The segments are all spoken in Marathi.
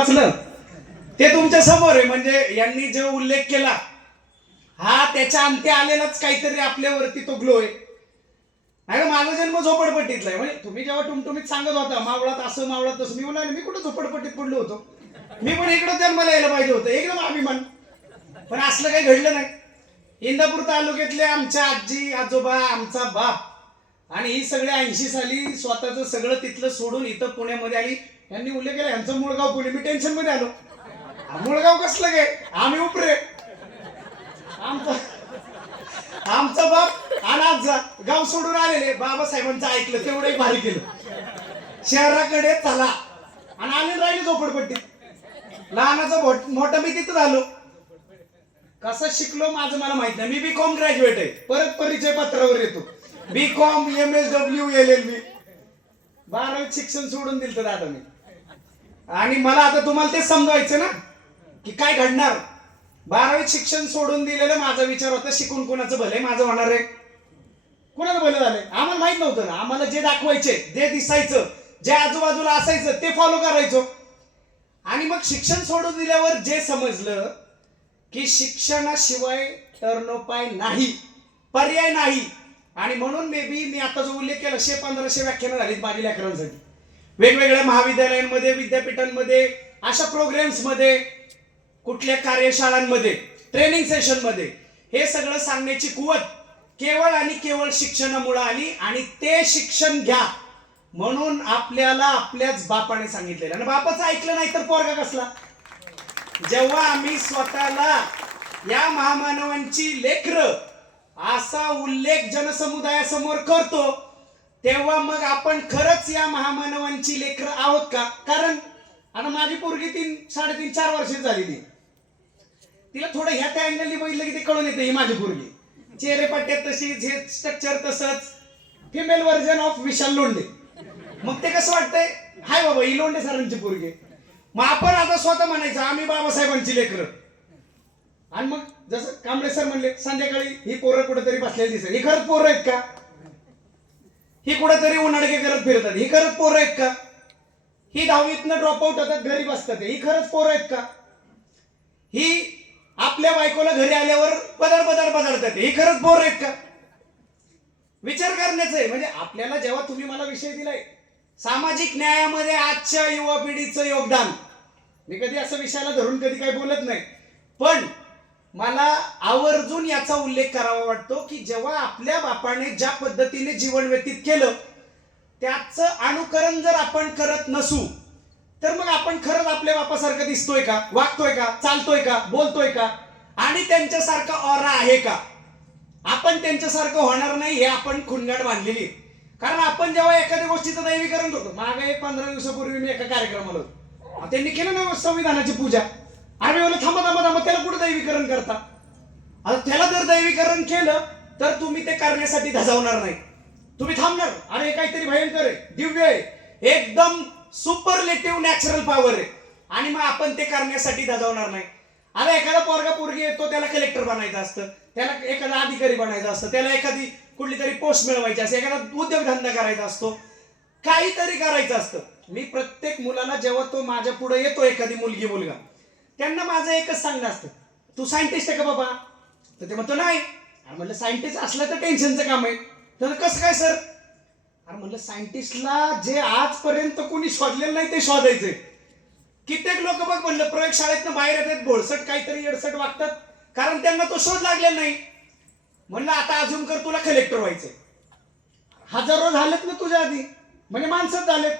वाचलं ते तुमच्या समोर आहे. म्हणजे यांनी जो उल्लेख केला हा त्याच्या अंती आलेलाच काहीतरी आपल्यावरती तो ग्लो आहे. अरे माझा जन्म झोपडपट्टीतला आहे. म्हणजे तुम्ही जेव्हा टुमटुमीत सांगत होता मावळात असं मावळात तसं, मी म्हणाले मी कुठं झोपडपट्टीत पडलो होतो, मी पण इकडं जन्माला यायला पाहिजे होतं. एकदम अभिमान. पण असलं काही घडलं नाही. इंदापूर तालुक्यातले आमच्या आजी आजोबा आमचा बाप आणि ही सगळे 80 साली स्वतःचं सगळं तिथलं सोडून इथं पुण्यामध्ये आली. यांनी उल्लेख केला यांचं मूळगाव पुणे. मी टेन्शन मध्ये आलो. मूळगाव कसलं काय, आम्ही उपरे. आमचा बाप आणि आजा गाव सोडून आलेले. बाबासाहेबांचं ऐकलं तेवढं भारी केलं. शहराकडे चला आणि आले राहिले झोपडपट्टीत. लहानाचं मोठं मी तिथं झालो. कसं शिकलो माझं मला माहित नाही. मी बीकॉम ग्रॅज्युएट आहे. परत परिचय पत्रावर येतो. BCom MSW LLB. 12वीत शिक्षण सोडून दिलं तर दादा मी. आणि मला आता तुम्हाला ते समजायचं ना की काय घडणार. 12वीत शिक्षण सोडून दिलेलं माझा विचार होता शिकून कोणाचं भलंय माझं होणार आहे, कोणाचं भलं झालंय आम्हाला माहित नव्हतं ना. आम्हाला जे दाखवायचे, जे दिसायचं, जे आजूबाजूला असायचं ते फॉलो करायचो. आणि मग शिक्षण सोडून दिल्यावर जे समजलं की शिक्षणाशिवाय तरणोपाय नाही, पर्याय नाही. आणि म्हणून मे बी मी आता जो उल्लेख केला 100-1500 व्याख्यानं झालीत माझ्या लेकरांसाठी. वेगवेगळ्या महाविद्यालयांमध्ये, विद्यापीठांमध्ये, अशा प्रोग्राम्समध्ये, कुठल्या कार्यशाळांमध्ये, ट्रेनिंग सेशनमध्ये हे सगळं सांगण्याची कुवत केवळ आणि केवळ शिक्षणामुळे आली. आणि ते शिक्षण घ्या म्हणून आपल्याला आपल्याच बापाने सांगितलेलं. आणि बापाचं ऐकलं नाही तर पोरगा कसला. जेव्हा आम्ही स्वतःला या महामानवांची लेकरं असा उल्लेख जनसमुदायासमोर करतो तेव्हा मग आपण खरंच या महामानवांची लेकरं आहोत का. कारण आता माझी पोरगी 3-3.5-4 वर्षाची झालेली. तिला थोडं ह्या त्या अँगलनी बघितलं की ते कळून येते ही माझी पोरगी. चेहरे पट्ट्यात तशीच, हे स्ट्रक्चर तसंच, फिमेल व्हर्जन ऑफ विशाल लोंढे. मग ते कसं वाटतंय, हाय बाबा ही लोंढे सरांची पोरगी. मग आपण आता स्वतः म्हणायचं आम्ही बाबासाहेबांची लेकरं. आणि मग जसं कांबळे सर म्हणले संध्याकाळी ही पोरं कुठेतरी बसलेली दिसत, ही खरंच पोरं आहेत का. ही कुठेतरी उन्हाडके करत फिरतात, ही खरंच पोरं आहेत का. ही 10वीतनं ड्रॉपआउट होतात घरी बसतात, ही खरंच पोरं आहेत का. ही आपल्या बायकोला घरी आल्यावर बदलतात, ही खरंच पोरं आहेत का. विचार करण्याचं आहे. म्हणजे आपल्याला जेव्हा तुम्ही मला विषय दिलाय सामाजिक न्यायामध्ये आजच्या युवा पिढीचं योगदान, मी कधी असं विषयाला धरून कधी काही बोलत नाही, पण मला आवर्जून याचा उल्लेख करावा वाटतो की जेव्हा आपल्या बापाने ज्या पद्धतीने जीवन व्यतीत केलं त्याचं अनुकरण जर आपण करत नसू तर मग आपण खरंच आपल्या बापासारखं दिसतोय का, वागतोय का, चालतोय का, बोलतोय का, आणि त्यांच्यासारखा ऑरा आहे का. आपण त्यांच्यासारखं होणार नाही हे आपण खुणगाड बांधलेली. कारण आपण जेव्हा एखाद्या गोष्टीचं दैवीकरण करतो, मागे 15 दिवसापूर्वी मी एका कार्यक्रमाला होतो, त्यांनी केलं ना संविधानाची पूजा. आम्ही बोललो थांबा त्याला कुठं दैवीकरण करता. आता त्याला जर दैवीकरण केलं तर तुम्ही ते करण्यासाठी धजावणार नाही, तुम्ही थांबणार. अरे काहीतरी भयंकर आहे, दिव्य आहे, एकदम सुपरलेटिव्ह नॅचरल पॉवर आहे, आणि मग आपण ते करण्यासाठी धजावणार नाही. आता एखादा पोरगा पोरगी येतो त्याला कलेक्टर बनायचं असतं, त्याला एखादा अधिकारी बनायचं असतं, त्याला एखादी कुठली तरी पोस्ट मिळवायची असते, एखादा उद्योगधंदा करायचा असतो, काहीतरी करायचं असतं. मी प्रत्येक मुलाला जेव्हा तो माझ्या पुढे येतो, एखादी मुलगी मुलगा, त्यांना माझं एकच सांगणं असतं, तू सायंटिस्ट आहे का बाबा. तर ते म्हणतो नाही. म्हणलं सायंटिस्ट असलं तर टेन्शनचं काम आहे. तर कसं काय सर. अरे म्हणलं सायंटिस्टला जे आजपर्यंत कोणी शोधलेलं नाही ते शोधायचंय. कित्येक लोक बघ म्हणलं प्रयोगशाळेतनं बाहेर येतात बोळसट काहीतरी एडसट वागतात कारण त्यांना तो शोध लागलेला नाही. म्हणलं आता अजून कर तुला कलेक्टर व्हायचंय. हजारो झालेत ना तुझ्या आधी, म्हणजे माणसंच झालेत.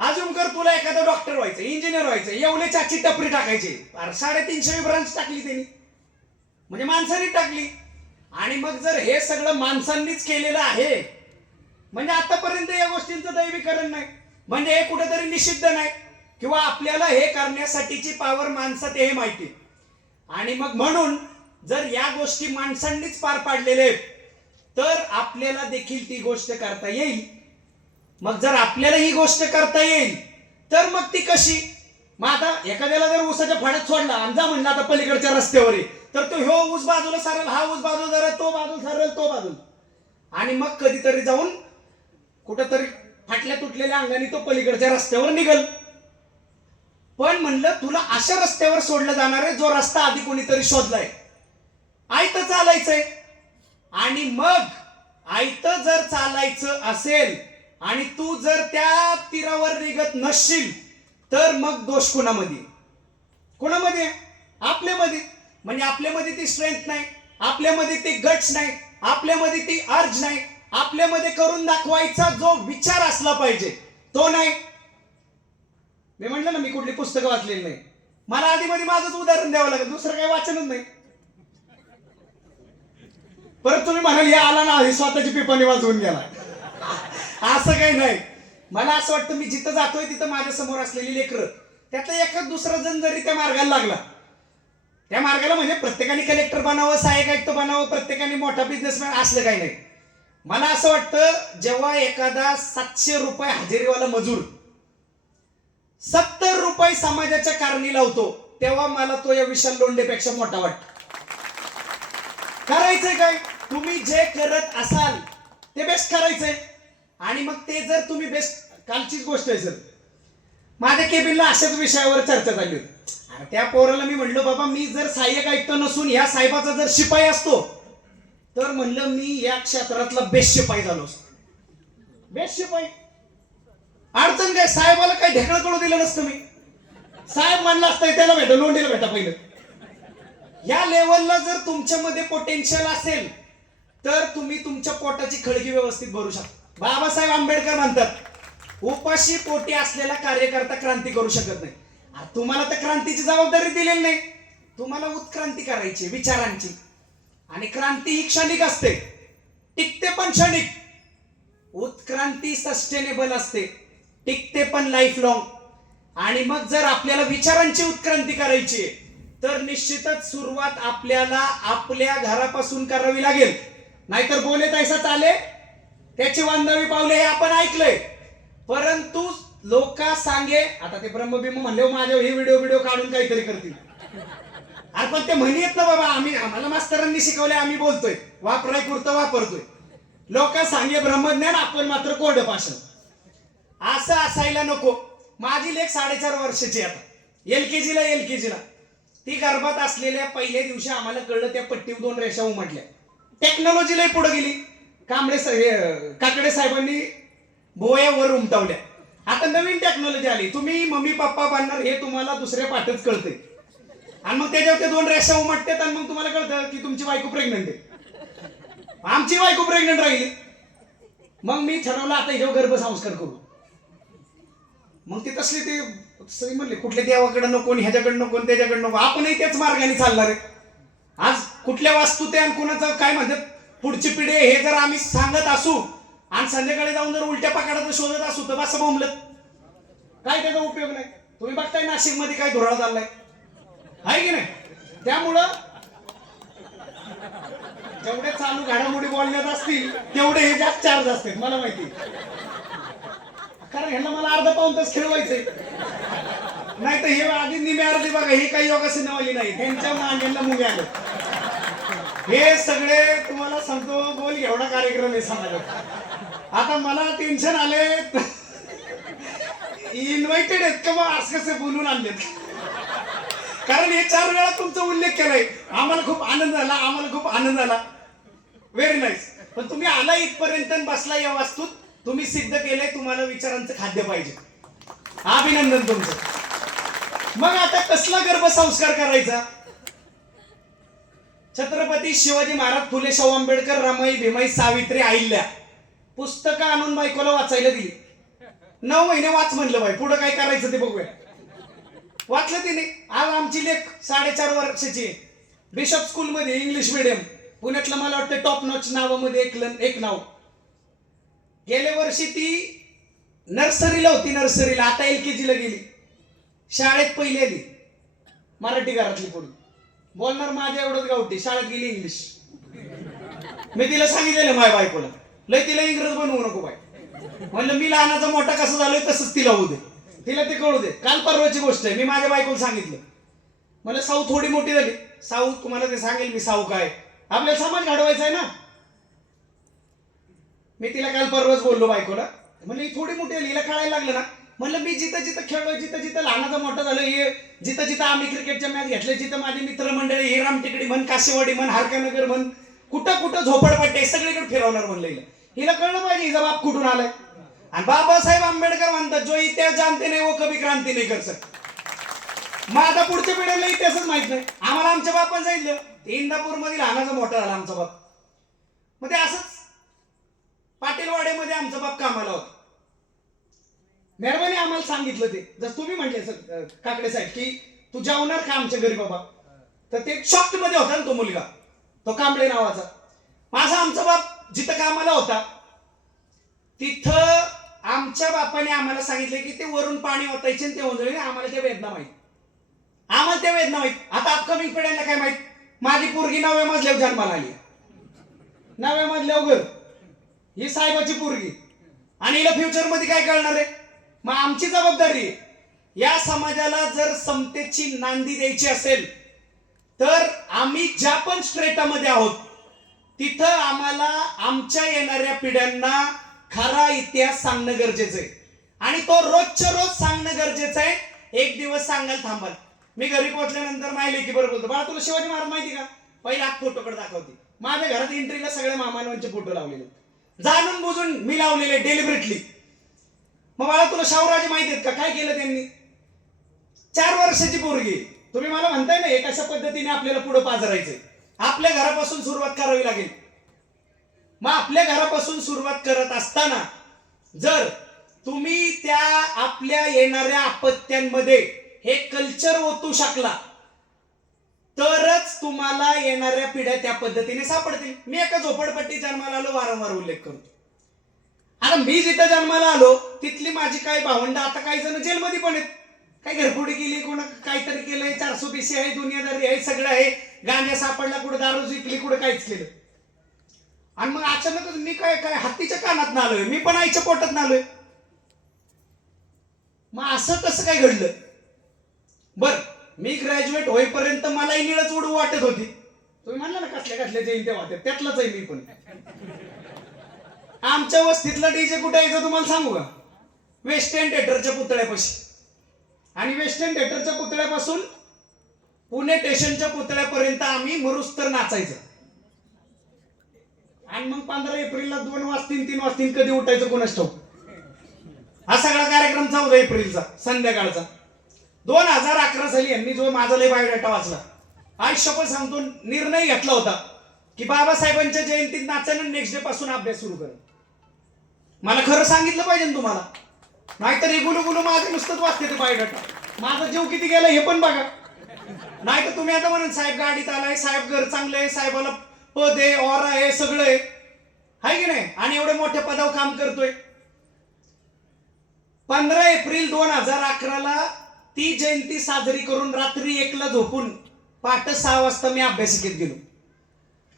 अजून कर तुला एखादा डॉक्टर व्हायचं, इंजिनियर व्हायचं, एवढे चाची टपरी टाकायची. 350 ब्रांच टाकली त्यांनी, म्हणजे माणसांनी टाकली. आणि मग जर हे सगळं माणसांनीच केलेलं आहे म्हणजे आतापर्यंत या गोष्टींचं दैवीकरण नाही, म्हणजे हे कुठेतरी निषिद्ध नाही, किंवा आपल्याला हे करण्यासाठीची पॉवर माणसात हे माहिती. आणि मग म्हणून जर या गोष्टी माणसांनीच पार पाडलेल्या आहेत तर आपल्याला देखील ती गोष्ट करता येईल. मग जर आपल्याला ही गोष्ट करता येईल तर मग ती कशी. मग आता एखाद्याला जर ऊसाच्या फाड्यात सोडला आणि जा म्हणला आता पलीकडच्या रस्त्यावर तर तो ह्यो ऊस बाजूला सारेल, हा ऊस बाजूला जरा तो बाजूला सारेल, तो बाजूला, आणि मग कधीतरी जाऊन कुठंतरी फाटल्या तुटलेल्या अंगाने तो पलीकडच्या रस्त्यावर निघल. पण म्हणलं तुला अशा रस्त्यावर सोडलं जाणार आहे जो रस्ता आधी कोणीतरी शोधलाय. आयतं चालायचंय. आणि मग आयतं जर चालायचं असेल आणि तू जर त्या तीरावर निघत नसशील तर मग दोष कोणामध्ये? कोणामध्ये? आपल्यामध्ये. म्हणजे आपल्यामध्ये ती स्ट्रेंथ नाही, आपल्यामध्ये ती गट्स नाही, आपल्यामध्ये ती अर्ज नाही, आपल्यामध्ये करून दाखवायचा जो विचार असला पाहिजे तो नाही. मी म्हटलं ना, मी कुठली पुस्तकं वाचलेली नाही. मला आधी मध्ये माझंच उदाहरण द्यावं लागेल, दुसरं काही वाचनच नाही. परत तुम्ही म्हणाल या आला ना, हे स्वतःची पिपाणी वाजवून गेला. असं काही नाही. मला असं वाटतं मी जिथं जातोय तिथं माझ्या समोर असलेली लेकरं, त्यातला एखाद दुसरा जण जरी त्या मार्गाला लागला, त्या मार्गाला म्हणजे प्रत्येकाने कलेक्टर बनावं, सहाय्यक आयुक्त बनावं, प्रत्येकाने मोठा बिझनेसमॅन असलं काही नाही. मला असं वाटतं जेव्हा एखादा 700 रुपये हजेरीवाला मजूर 70 रुपये समाजाच्या कारणी लावतो, तेव्हा मला तो या विशाल लोंढेपेक्षा मोठा वाटतो. करायचंय काय? तुम्ही जे करत असाल ते बेस्ट करायचंय. आणि मग ते जर तुम्ही बेस्ट, कालचीच गोष्ट आहे सर, माझ्या केबिनला अशाच विषयावर चर्चा झाली होती. त्या पोराला मी म्हणलो, बाबा मी जर सहाय्यक आयुक्त नसून या साहेबाचा जर शिपाई असतो तर म्हणलं मी या क्षेत्रातला बेस्ट शिपाई झालो असतो. बेस्ट शिपाई. अडचण काय? साहेबाला काय ढेकळं कळू दिलं नसतं मी. साहेब म्हणला असतं त्याला भेटा, लोंढीला भेटा पहिलं. या लेवलला जर तुमच्यामध्ये पोटेन्शियल असेल तर तुम्ही तुमच्या पोटाची खळगी व्यवस्थित भरू शकता. बाबासाहेब आंबेडकर म्हणतात, उपाशी पोटी असलेला कार्यकर्ता क्रांती करू शकत नाही. तुम्हाला तर क्रांतीची जबाबदारी दिलेली नाही, तुम्हाला उत्क्रांती करायची विचारांची. आणि क्रांती ही क्षणिक असते, टिकते पण क्षणिक. उत्क्रांती सस्टेनेबल असते, टिकते पण लाईफ लॉंग. आणि मग जर आपल्याला विचारांची उत्क्रांती करायची तर निश्चितच सुरुवात आपल्याला आपल्या घरापासून करावी लागेल. नाहीतर बोले तैसा चाले त्याची वांदावी पावले, हे आपण ऐकलंय. परंतु लोका सांगे, आता ते ब्रह्मबिंब म्हणले माझ्या हे व्हिडिओ काढून काहीतरी करतील. अरे पण ते म्हणी येत ना बाबा, आम्हाला मास्तरांनी शिकवले, आम्ही बोलतोय, वापराय पुरतं वापरतोय. लोका सांगे ब्रह्मज्ञान, आपण मात्र कोरड भाषण. असं असायला नको. माझी लेक 4.5 वर्षाची आता, एलकेजीला. ती गर्भात असलेल्या पहिल्या दिवशी आम्हाला कळलं त्या पट्टीवर 2 रेषा उमटल्या. टेक्नॉलॉजी लय पुढे गेली. काकडे साहेबांनी बोया वर उमटवल्या. आता नवीन टेक्नॉलॉजी आली, तुम्ही मम्मी पप्पा बनणार हे तुम्हाला दुसऱ्या पाठच कळतंय. आणि मग त्याच्यावर ते 2 रेषा उमटतात आणि मग तुम्हाला कळतं की तुमची बायको प्रेग्नंट आहे. आमची बायको प्रेग्नंट राहिली. मग मी ठरवलं आता हिच्यावर गर्भसंस्कार करू. मग ते तसले ते सगळे म्हणले कुठल्या देवाकडे नको, ह्याच्याकडे नको, त्याच्याकडे नको. आपणही त्याच मार्गाने चालणार आहे. आज कुठल्या वास्तू ते आणि कुणाचं काय म्हणतात पुढची पिढी हे जर आम्ही सांगत असू आणि संध्याकाळी जाऊन जर उलट्या पकडाचं शोधत असू तर बस बोंबलत काय, त्याचा उपयोग नाही. तुम्ही बघताय नाशिक मध्ये काय धुराळा चाललाय, आहे की नाही? त्यामुळं जेवढे चालू घडामोडी बोलण्यात असतील तेवढे हे जास्त चार्ज असतील, मला माहिती. कारण ह्यांना मला अर्धा पाऊण तास खेळवायचंय. नाही तर हे आधी निमे अर्धी बघा, हे काही योगासनवाली नाही, त्यांच्या मांड्यांना मुंगे आले. हे सगळे तुम्हाला सांगतो बोल एवढा कार्यक्रम आहे समाजात. आता मला टेन्शन आले, इन्व्हायटेड आहेत का मग असं कसे बोलून आणलेत. कारण हे 4 वेळा तुमचा उल्लेख केलाय. आम्हाला खूप आनंद झाला, व्हेरी नाईस. पण तुम्ही आला इथपर्यंत बसला या वास्तूत, तुम्ही सिद्ध केलंय तुम्हाला विचारांचं खाद्य पाहिजे. अभिनंदन तुमचं. मग आता कसला गर्भसंस्कार करायचा? छत्रपती शिवाजी महाराज, फुले शाहू आंबेडकर, रमाई भीमाई सावित्री अहिल्या पुस्तकं आणून बायकोला वाचायला दिली. 9 महिने वाच म्हणलं, बाई पुढे काय करायचं ते बघूया. वाचलं तिने. आज आमची लेख 4.5 वर्षाची, बिशप स्कूल मध्ये इंग्लिश मीडियम, पुण्यातलं मला वाटतं टॉप नॉच नावामध्ये एक नाव. गेल्या वर्षी ती नर्सरीला होती, नर्सरीला, आता LKG ला गेली. शाळेत पहिली आली, मराठी घरातली पडून बोलणार माझ्या एवढंच गावठी. शाळेत गेली इंग्लिश. मी तिला सांगितलेलं माझ्या बायकोला, लय तिला इंग्रज बनवू नको बाय. म्हणलं मी लहानाचा मोठा कसं झालोय तसंच तिला होऊ दे, तिला ते कळू दे. काल परवाची गोष्ट आहे, मी माझ्या बायकोला सांगितलं, मला साऊ थोडी मोठी झाली. साऊ तुम्हाला ते सांगेल मी, साऊ काय आपल्याला समाज घडवायचा आहे ना. मी तिला काल परवाच बोललो बायकोला, म्हणजे ही थोडी मोठी झाली, हिला कळायला लागलं ना म्हणलं मी जिथं जिथं खेळलोय, जिथं जिथं लहानाचं मोठं झालं, हे जिथं जिथं आम्ही क्रिकेटच्या मॅच घेतल्या, जिथं माझे मित्रमंडळी हे रामटेकडी म्हण, काशीवाडी म्हण, हारकानगर म्हण, कुठं कुठं झोपडपट्टे सगळीकडे फिरवणार म्हणलं हिला. हिला कळलं पाहिजे हिचा बाप कुठून आलाय. आणि बाबासाहेब आंबेडकर म्हणतात, जो इतिहास जानते नाही वो कभी क्रांती नाही कर सकते. मग आता पुढच्या पिढीला इतिहासच माहित नाही. आम्हाला आमच्या बापाने सांगितलं इंदापूर मध्ये लहानाचा मोठा झाला आमचा बाप. मग ते असंच पाटीलवाड्यामध्ये आमचा बाप कामाला होता. मेहरबानी आम्हाला सांगितलं ते, जसं तुम्ही म्हटले काकडे साहेब की तू जेवणार का आमच्या घरी बाबा, तर ते शॉप मध्ये होता ना तो मुलगा, तो कांबळे नावाचा. माझा आमचा बाप जिथं कामाला होता तिथं आमच्या बापाने आम्हाला सांगितलं की ते वरून पाणी ओतायचे आणि ते ओंजळे. आम्हाला त्या वेदना माहित, आम्हाला त्या वेदना माहित. आता अपकमिंग पिढ्यांना काय माहित. माझी पोरगी 9व्या मजल्यावर जन्माला आली, 9व्या मजल्यावर घर, ही साहेबाची पोरगी, आणि हिला फ्युचर मध्ये काय कळणार आहे. मग आमची जबाबदारी आहे, या समाजाला जर समतेची नांदी द्यायची असेल तर आम्ही ज्या पण स्ट्रेटामध्ये आहोत तिथं आम्हाला आमच्या येणाऱ्या पिढ्यांना खरा इतिहास सांगणं गरजेचं आहे. आणि तो रोजच्या रोज सांगणं गरजेचं आहे. एक दिवस सांगायला थांबाल. मी घरी पोहोचल्यानंतर माहिले की बरं बोलतो, बाळा तुला शिवाजी महाराज माहिती का, पहिला हात फोटोकडे दाखवते. माझ्या घरात एंट्रीला सगळ्या मामांचे फोटो लावलेले, जाणून बुजून मी लावलेले डेलिबरेटली. मग बाळा तुला शाहूराजे माहिती आहेत का, काय केलं त्यांनी. 4 वर्षाची पोरगी, तुम्ही मला म्हणताय ना एक अशा पद्धतीने आपल्याला पुढे पाजरायचंय. आपल्या घरापासून सुरुवात करावी लागेल. मग आपल्या घरापासून सुरुवात करत असताना जर तुम्ही त्या आपल्या येणाऱ्या अपत्यांमध्ये हे कल्चर ओतू शकला तरच तुम्हाला येणाऱ्या पिढ्या त्या पद्धतीने सापडतील. मी एका झोपडपट्टी जन्माला आलो, वारंवार उल्लेख करतो. आता मी जिथं जन्माला आलो तिथली माझी काही भावंड आता काही जण जेलमध्ये पण आहेत. काही घरफोडी केली, कोणा काहीतरी केलंय, 400 BC आहे, दुनियादारी आहे, सगळं आहे. गांजा सापडला, कुठं दारू विकली, कुठं काहीच केलं. आणि मग अचानकच मी काय काय हत्तीच्या कानात नालोय, मी पण आईच्या पोटात नालोय. मग असं कसं काय घडलं. बर मी ग्रॅज्युएट होईपर्यंत मलाही निळच उडू वाटत होती. तुम्ही म्हणला ना कसल्या कसल्या जयंती होत्या, त्यातलाच आहे मी पण. आमच्या वस्तीतला डीजे कुठे यायचं तुम्हाला सांगू का, वेस्ट एंड थिएटरच्या पुतळ्यापाशी. आणि वेस्ट एंड थिएटरच्या पुतळ्यापासून पुणे स्टेशनच्या पुतळ्यापर्यंत आम्ही मरुस्तर नाचायचं. आणि मग 15 एप्रिलला 2 वाजतील 3 वाजतील कधी उठायचं कोणाच ठाऊक. हा सगळा कार्यक्रम 14 एप्रिलचा संध्याकाळचा. 2011 साली यांनी जो माझा लय बायोडाटा वाचला, आयुष्यभर सांगतो निर्णय घेतला होता की बाबासाहेबांच्या जयंतीत नाचायला नेक्स्ट डे पासून अभ्यास सुरू करेल. मला खरं सांगितलं पाहिजे ना तुम्हाला, नाहीतर रेगुलर गुलू माझं नुसतंच वाचते ते बायोडाटा. माझा जीव किती गेला हे पण बघा. नाहीतर तुम्ही आता म्हणून साहेब गाडीत आलाय, साहेब घर चांगलं आहे, साहेबाला पद आहे, ऑरा आहे, सगळं आहे, हाय की नाही, आणि एवढे मोठ्या पदावर काम करतोय. 15 एप्रिल 2011ला ती जयंती साजरी करून रात्री 1ला झोपून पहाटे 6 वाजता मी अभ्यासिकेत गेलो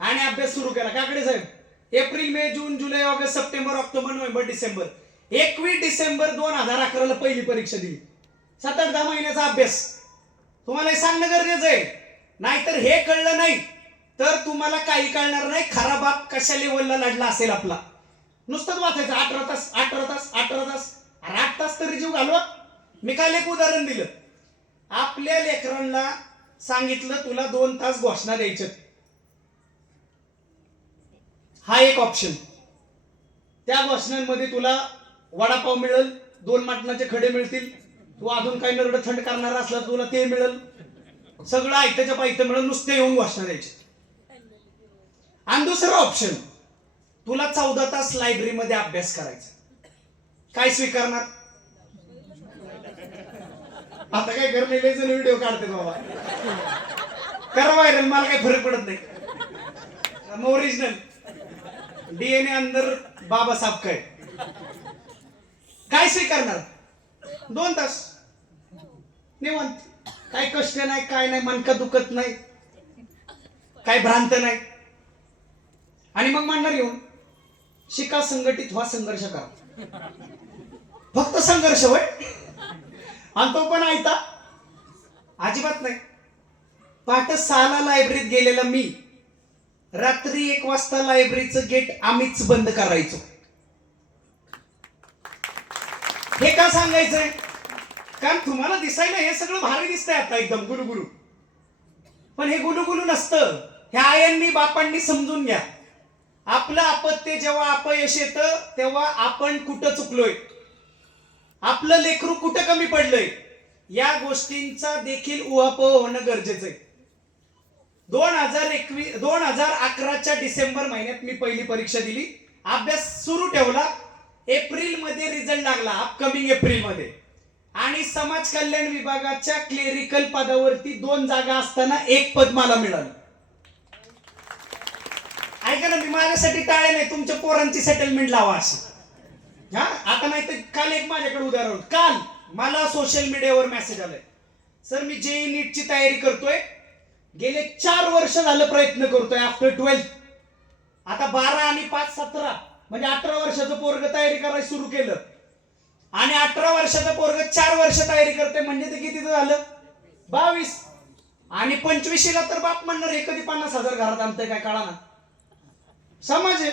आणि अभ्यास सुरू केला. काकडे साहेब, एप्रिल, मे, जून, जुलै, August, September, October, November, December, 21 December 2011ला पहिली परीक्षा दिली. 7-8 महिन्याचा अभ्यास. तुम्हाला हे सांगणं गरजेचं आहे, नाहीतर हे कळलं नाही तर तुम्हाला काही कळणार नाही. खरा बाप कशा लेवलला लढला असेल आपला. नुसतंच वाचायचं 18 तास 18 तास 18 तास 8 तास तरी जीव घालवा. मी काल एक उदाहरण दिलं. आपल्या लेकरांना सांगितलं तुला 2 तास घोषणा द्यायच्यात, हा एक ऑप्शन. त्या घोषणांमध्ये तुला वडापाव मिळेल, 2 मटणाचे खडे मिळतील, तू अजून काही नरड थंड करणार असला तुला ते मिळेल, सगळं ऐकत्याच्या पायथं मिळेल, नुसते येऊन घोषणा द्यायची. आणि दुसरं ऑप्शन, तुला 14 तास लायब्ररीमध्ये अभ्यास करायचा. काय स्वीकारणार. आता काय करलेले जण व्हिडिओ काढते बाबा, करा व्हायरल, मला काही फरक पडत नाही. ओरिजिनल डीएनए अंदर बाबासाहेब काय स्वीकारणार. 2 तास निवांत, काय कष्ट नाही, काय नाही, मनका दुखत नाही, काय भ्रांत नाही. आणि मग म्हणणार येऊन शिका, संघटित व्हा, संघर्ष करा. फक्त संघर्ष होय, आणि तो पण ऐकता अजिबात नाही. पहाटे 6ला लायब्ररीत गेलेला मी रात्री 1 वाजता लायब्ररीचं गेट आम्हीच बंद करायचो. हे का सांगायचंय? कारण तुम्हाला दिसायला हे सगळं भारी दिसतंय आता एकदम गुलुगुलू, पण हे गुलुगुलू नसतं. ह्या आयांनी बापांनी समजून घ्या, आपलं अपत्य जेव्हा अपयश येतं तेव्हा आपण कुठं चुकलोय, आपलं लेकरू कुठं कमी पडलंय, या गोष्टींचा देखील उहापोह होणं गरजेचं आहे. 2011च्या डिसेंबर महिन्यात मी पहिली परीक्षा दिली, अभ्यास सुरू ठेवला. एप्रिल मध्ये रिझल्ट लागला, अपकमिंग एप्रिल मध्ये, आणि समाज कल्याण विभागाच्या क्लेरिकल पदावरती 2 जागा असताना 1 पद मला मिळालं. ऐका ना, मी माझ्यासाठी टाळे नाही, तुमच्या पोरांची सेटलमेंट लावा अशी. हा आता नाही तर काल एक माझ्याकडे उदाहरण, काल मला सोशल मीडियावर मेसेज आलाय, सर मी जेई नीटची तयारी करतोय, गेले 4 वर्ष झालं प्रयत्न करतोय आफ्टर 12th, आता 12 आणि 5 17 म्हणजे 18 वर्षाचं पोरग तयारी करायला सुरू केलं, आणि 18 वर्षाचं पोरग 4 वर्ष तयारी करते म्हणजे ते किती झालं 22, आणि 25ला तर बाप म्हणणार हे कधी 50,000 घरात आणतंय काय कळा ना. समाज आहे,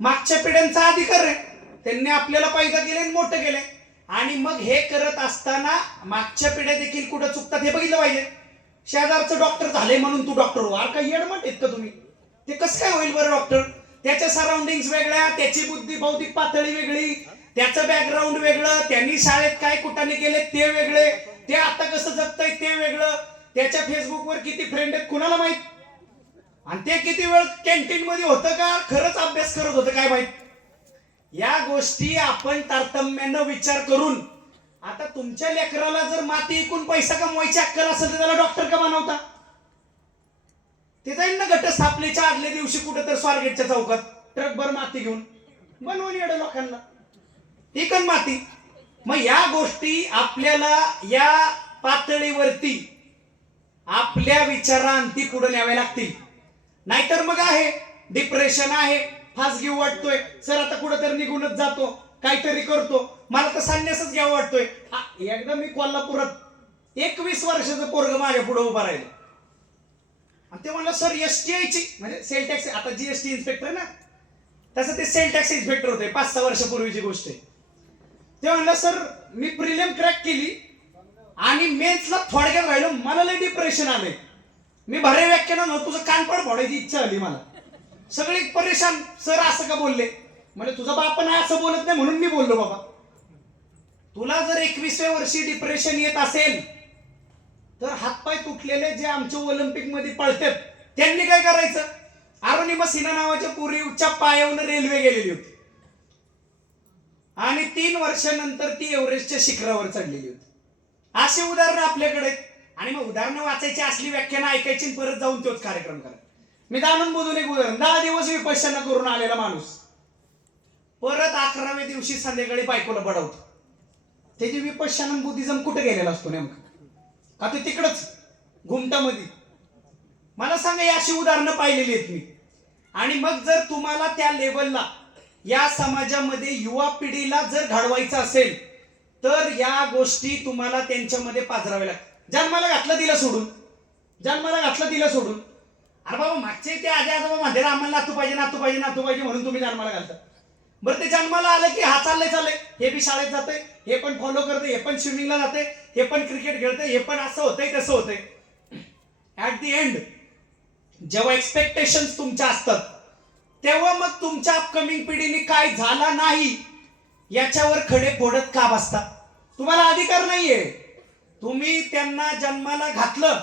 मागच्या पिढ्यांचा अधिकार आहे, त्यांनी आपल्याला पैदा केले आणि मोठं केले, आणि मग हे करत असताना मागच्या पिढ्या देखील कुठं चुकतात हे बघितलं पाहिजे. शेजारचं डॉक्टर झाले म्हणून तू डॉक्टर हो, काही येडमट आहेत का तुम्ही? ते कसं काय होईल बरं डॉक्टर? त्याच्या सराउंडिंग वेगळ्या, त्याची बुद्धी बौद्धिक पातळी वेगळी, त्याचं बॅकग्राऊंड वेगळं, त्यांनी शाळेत काय कुठाने केले ते वेगळे, ते आता कसं जगतंय ते वेगळं, त्याच्या फेसबुकवर किती फ्रेंड आहेत कुणाला माहित, आणि ते किती वेळ कॅन्टीन मध्ये होतं का खरंच अभ्यास करत होतं काय माहित. या गोष्टी आपण तारतम्यानं विचार करून, आता तुमच्या लेकराला जर माती ऐकून पैसा कमवायची अक्कल असेल तर त्याला डॉक्टर का बनवता? ते जाईल ना घटस्थापनेच्या आदल्या दिवशी कुठं तर स्वारगेटच्या चौकात ट्रकभर माती घेऊन, बनवून येडं लोकांना इकन माती. मग या गोष्टी आपल्याला या पातळीवरती आपल्या विचारांती पुढे न्यावे लागतील, नाहीतर मग आहे डिप्रेशन आहे, फासगी वाटतोय, सर आता कुठेतरी निघूनच जातो, काहीतरी करतो, मला तर संन्यासच घ्यावा वाटतोय. एकदा मी कोल्हापुरात 21 वर्षाचं पोरग माझ्या पुढे उभा राहिलं, आणि ते म्हणलं सर एसटीआयची म्हणजे सेल टॅक्स, आता जीएसटी इन्स्पेक्टर ना तसं ते सेल टॅक्स इन्स्पेक्टर होते, 5-6 वर्षापूर्वीची गोष्ट आहे. ते म्हणलं सर मी प्रिलिम क्रॅक केली आणि मेन्सला थोडक्यात राहिलो, मला लय डिप्रेशन आलंय, मी भरे व्याख्यान नव्हतं, तुझं कानपड फोडायची इच्छा आली मला, सगळे परेशान, सर असं का बोलले? म्हणजे तुझा बाप नाही असं बोलत नाही म्हणून मी बोललो. बाबा तुला जर 21व्या वर्षी डिप्रेशन येत असेल तर हातपाय तुटलेले जे आमच्या ऑलिम्पिक मध्ये पळतात त्यांनी काय करायचं? अरुणिमा सिन्हा नावाच्या पोरीच्या पायावरून रेल्वे गेलेली होती आणि 3 वर्षानंतर ती एव्हरेस्टच्या शिखरावर चढलेली होती. असे उदाहरण आपल्याकडे, आणि मग उदाहरणं वाचायची, असली व्याख्यानं ऐकायची, परत जाऊन तोच कार्यक्रम करा. मी जाणून बुजून एक उदाहरण, 10 दिवस विपश्यना करून आलेला माणूस परत 11व्या दिवशी संध्याकाळी बायकोला बडवतो. त्याची विपश्यना बुद्धिझम कुठे गेलेला असतो नेमकं? का ते तिकडच घुमटामध्ये? मला सांगा, ही अशी उदाहरणं पाहिलेली आहेत मी. आणि मग जर तुम्हाला त्या लेवलला या समाजामध्ये युवा पिढीला जर घडवायचं असेल तर या गोष्टी तुम्हाला त्यांच्यामध्ये पाजराव्या लागतात. जन्माला घातलं दिलं सोडून, जन्माला घातलं दिलं सोडून, अरे बाबा मागचे ते आजी आजोबा म्हणते आम्हाला नातू पाहिजे नातू पाहिजे नातू पाहिजे म्हणून तुम्ही जन्माला घालता. बरं ते जन्माला आलं की हा चाललंय, हे बी शाळेत जाते, हे पण फॉलो करते, हे पण स्विमिंगला जाते, हे पण क्रिकेट खेळते, हे पण असं होतंय तसं होतंय. ऍट दी एंड जेव्हा एक्सपेक्टेशन्स तुमच्या असतात तेव्हा मग तुमच्या अपकमिंग पिढीने काय झाला नाही याच्यावर खडे फोडत का बसता? तुम्हाला अधिकार नाहीये. तुम्ही त्यांना जन्माला घातलं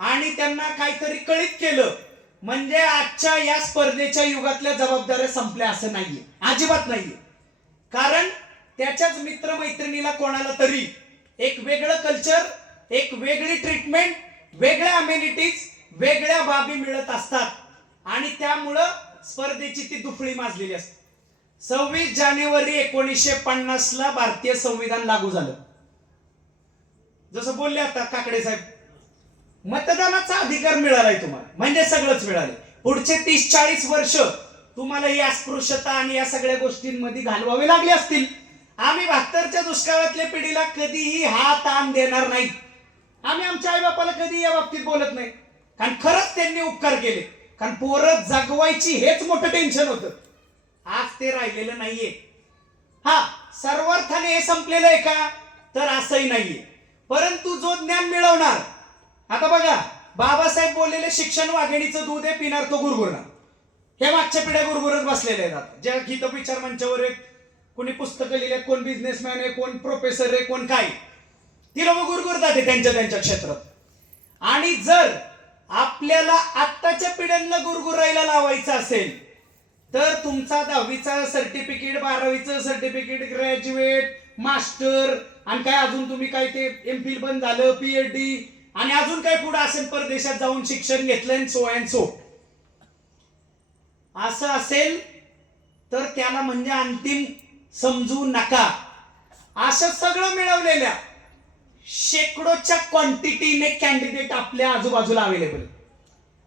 आणि त्यांना काहीतरी कळीत केलं म्हणजे आजच्या या स्पर्धेच्या युगातल्या जबाबदाऱ्या संपल्या असं नाहीये, अजिबात नाहीये. कारण त्याच्याच मित्रमैत्रिणीला कोणाला तरी एक वेगळं कल्चर, एक वेगळी ट्रीटमेंट, वेगळ्या अमेनिटीज, वेगळ्या बाबी मिळत असतात आणि त्यामुळं स्पर्धेची ती दुफळी माजलेली असते. 26 जानेवारी 1950 ला भारतीय संविधान लागू झालं. जसं बोलले आता काकडे साहेब, मतदानाचा अधिकार मिळालाय तुम्हाला, म्हणजे सगळंच मिळालंय. पुढचे 30-40 वर्ष तुम्हाला या अस्पृश्यता आणि या सगळ्या गोष्टींमध्ये घालवावे लागले असतील. आम्ही 72च्या दुष्काळातल्या पिढीला कधीही हा ताण देणार नाही. आम्ही आमच्या आई बापाला कधी या बाबतीत बोलत नाही, कारण खरंच त्यांनी उपकार केले. कारण पोरं जगवायची हेच मोठं टेन्शन होतं. आज ते राहिलेलं नाहीये. हा सर्वार्थाने हे संपलेलं आहे का? तर असंही नाहीये. परंतु जो ज्ञान मिळवणार, आता बघा बाबासाहेब बोललेले शिक्षण वाघिणीचं दूध आहे, पिणार तो गुरगुरणार. हे मागच्या पिढ्या गुरगुरत बसलेले आहेत. ज्या गीत विचार मंचावर आहेत, कोणी पुस्तकं लिहिलेत, कोण बिझनेसमॅन आहे, कोण प्रोफेसर आहे, कोण काय, ती लोक गुरगुरतात त्यांच्या त्यांच्या क्षेत्रात. आणि जर आपल्याला आत्ताच्या पिढ्यांना गुरगुरायला लावायचं असेल तर तुमचा 10वीचा सर्टिफिकेट, 12वीचं सर्टिफिकेट, ग्रॅज्युएट, मास्टर आणि काय अजून तुम्ही काय ते एमफिल पण झालं, पीएचडी आणि अजून काय पुढे असेल, परदेशात जाऊन शिक्षण घेतलं सो अँड सो, असं असेल तर त्याला म्हणजे अंतिम समजू नका. असं सगळं मिळवलेल्या शेकडोच्या क्वांटिटीने कॅन्डिडेट आपल्या आजूबाजूला अवेलेबल.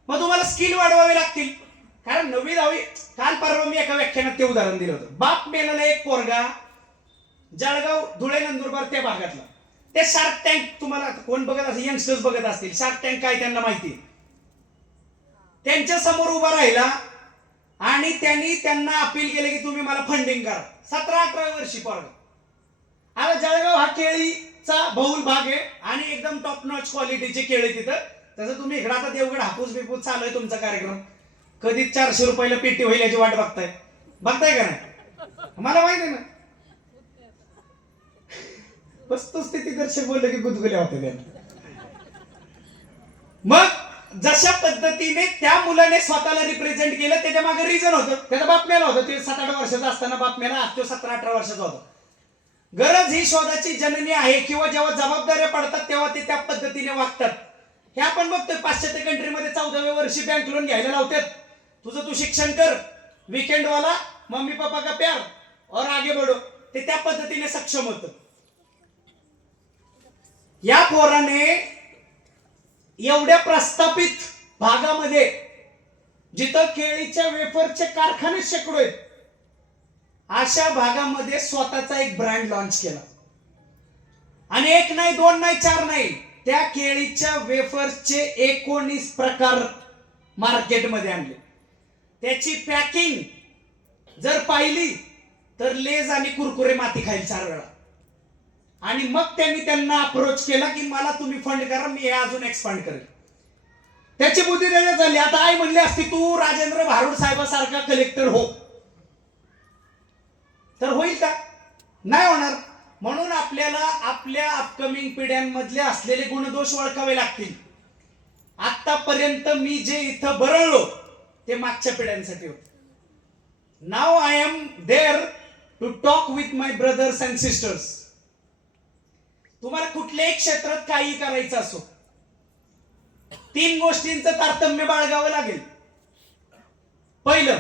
मग तुम्हाला स्किल वाढवावे लागतील. कारण 9वी 10वी, काल परवा मी एका व्याख्यानात ते उदाहरण दिलं होतं. बाप मेलेला एक पोरगा, जळगाव, धुळे, नंदुरबार त्या भागातला, ते शार्क टँक, तुम्हाला कोण बघत असेल, यंगस्टर्स बघत असतील, शार्क टँक काय त्यांना माहिती. त्यांच्या समोर उभा राहिला आणि त्यांना अपील केलं की तुम्ही मला फंडिंग करा. 17-18 वर्षी पोरगा. आता जळगाव हा केळीचा बहुल भाग आहे आणि एकदम टॉप नॉच क्वालिटीचे केळी तिथं. तसं तुम्ही इकडं आता देवगड हापूस बिपूस चालू आहे तुमचा कार्यक्रम, कधी 400 रुपयाला पेटी होईल याची वाट बघताय का नाही? मला माहिती आहे ना. वस्तुस्थिती दर्शक बोललं की गुदगुल्या होते. मग जशा पद्धतीने त्या मुलाने स्वतःला रिप्रेझेंट केलं, त्याच्या मागे रिझन होतं. त्याचा बाप मेला होता, ते 7-8 वर्षाचा असताना बाप मेला, आज तो 17-18 वर्षाचा होता. गरज ही शोधाची जननी आहे, किंवा जेव्हा जबाबदाऱ्या पडतात तेव्हा ते त्या पद्धतीने वागतात. हे आपण बघतोय पाश्चात्य कंट्रीमध्ये 14व्या वर्षी बँक लोन घ्यायला लावतात. तुझं तू शिक्षण कर, वीकेंड वाला मम्मी पापा का प्यार और आगे बढ़ो. ते त्या पद्धतीने सक्षम होतं. या पोराने एवढ्या प्रस्थापित भागामध्ये, जिथं केळीच्या वेफरचे कारखाने शेकडो आहेत, अशा भागामध्ये स्वतःचा एक ब्रँड लॉन्च केला. आणि 1 नाही, 2 नाही, 4 नाही, त्या केळीच्या वेफर्सचे 19 प्रकार मार्केटमध्ये आणले. त्याची पॅकिंग जर पाहिली तर लेज आणि कुरकुरे माती खाईल 4 वेळा. आणि मग त्यांना अप्रोच केला की मला तुम्ही फंड करा, मी हे अजून एक्सपांड करेल. त्याची बुद्धी त्याच्यात झाली. आता आई म्हणली असती तू राजेंद्र भारुड साहेबासारखा कलेक्टर हो, तर होईल का? नाही होणार. म्हणून आपल्याला आपल्या अपकमिंग पिढ्यांमधले असलेले गुणदोष ओळखावे लागतील. आतापर्यंत मी जे इथं बरळलो ते मागच्या पिढ्यांसाठी होते. नाव I am there to talk with my brothers and sisters. तुम्हाला कुठल्याही क्षेत्रात काही करायचं असो, 3 गोष्टींचं तारतम्य बाळगावं लागेल. पहिलं,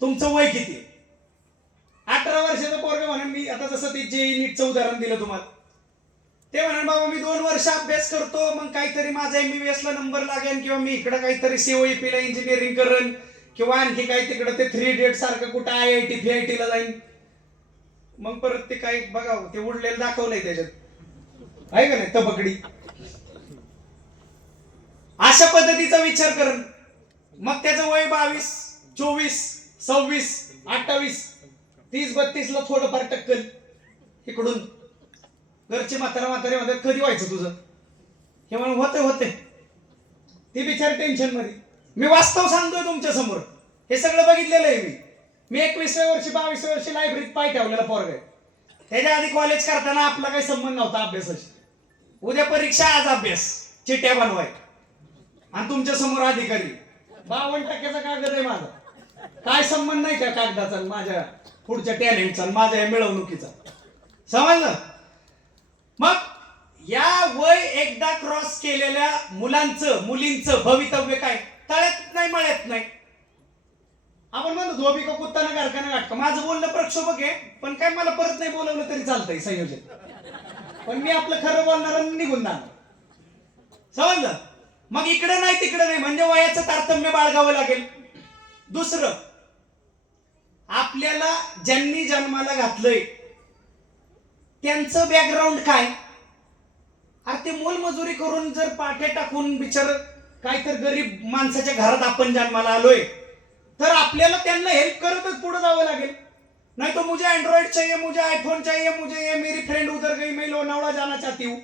तुमचं वय किती आहे. 18 वर्षाचं पोरगं म्हणून, मी आता जसं ते जेईई नीटचं उदाहरण दिलं तुम्हाला, ते म्हणून बाबा मी 2 वर्ष अभ्यास करतो, मग काहीतरी माझा MBBS ला नंबर लागेल, किंवा मी इकडं काहीतरी COEP ला इंजिनिअरिंग करेन, किंवा आणखी काही तिकडं ते 3 डेट सारखं कुठं IIT FIT ला जाईन. मग परत ते काही बघा, ते उडलेलं दाखवलंय त्याच्यात, आहे का नाही, तबकडी. अशा पद्धतीचा विचार करण. मग त्याचं वय 22, 24, 26, 28, 30, 32 ला थोडंफार टक्कल इकडून. घरचे म्हातारे म्हणतात कधी व्हायचं तुझं, हे म्हणून होते. ती बिचारी टेन्शन मध्ये. मी वास्तव सांगतोय तुमच्या समोर, हे सगळं बघितलेलं आहे मी 21व्या वर्षी 22व्या वर्षी लायब्ररीत पाय ठेवलेला पोरगा आहे. त्याच्या आधी कॉलेज करताना आपला काही संबंध नव्हता अभ्यासाशी. उद्या परीक्षा, आज अभ्यास, चिट्या बनवाय, आणि तुमच्या समोर अधिकारी. 52% कागद आहे माझा, काय संबंध नाही त्या कागदाचा माझ्या पुढच्या टॅलेंटचा, माझ्या या मिळवणुकीचा. समजलं? मग या वय एकदा क्रॉस केलेल्या मुलींचं भवितव्य काय? तळ्यात नाही, मळ्यात नाही. आपण म्हणतो धोबी का कुत्ताना कारखाना गाठका. माझं बोलणं प्रक्षोभक आहे, पण काय मला परत नाही बोलवलं तरी चालतंय संयोजन, पण मी आपलं खरं बोलणार निघून जाणार. समजलं? मग इकडे नाही तिकडे नाही, म्हणजे वयाचं तारतम्य बाळगावं लागेल. दुसरं, आपल्याला ज्यांनी जन्माला घातलंय त्यांचं बॅकग्राऊंड काय. अरे ते मोलमजुरी करून जर पाठे टाकून बिचार काहीतरी गरीब माणसाच्या घरात आपण जन्माला आलोय, तर आपल्याला त्यांना हेल्प करतच पुढे जावं लागेल. नहीं तो मुझे एंड्रॉइड चाहिए, मुझे आईफोन चाहिए, मुझे ये मेरी फ्रेंड उधर गई, मैं लोणावळा जाना चाहती हूँ.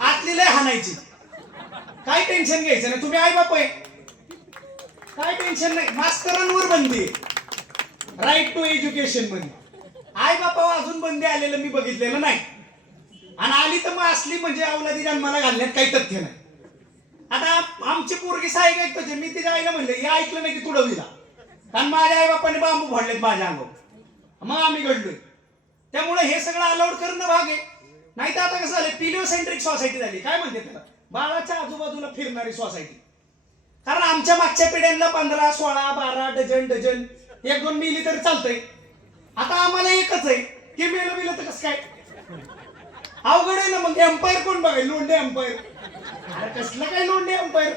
आतली लय हाणायची. काय टेन्शन घ्यायचं नाही, तुम्ही आई बाप आहे, काय टेन्शन नाही. मास्तरांवर बंदी आहे राईट टू एज्युकेशन मध्ये. आई बापावर अजून बंदी आलेलं मी बघितलेलं नाही. आणि आली तर मग असली म्हणजे अवलादी जन्माला घालण्यात काही तथ्य नाही. आता आमची पोरगी साहेब ऐकतो, मी तिच्या आईला म्हणले हे ऐकलं नाही की तुडवीला, कारण माझ्या आई बापाने बांबू फोडलेत माझ्या अंगावर, मग आम्ही घडलोय. त्यामुळे हे सगळं अलाउड करणं भाग आहे. नाही तर आता कसं झालं, पिलिओसेंट्रिक सोसायटी झाली. काय म्हणते त्याला, बाळाच्या आजूबाजूला फिरणारी सोसायटी. कारण आमच्या मागच्या पिढ्यांना 15, 16, 12 डझन एक दोन मिली तरी चालतंय. आता आम्हाला एकच आहे की मेलं तर कसं काय अवघड आहे ना. मग एम्पायर कोण बघाय, लोंढे एम्पायर. अरे कसलं काय लोंढे एम्पायर,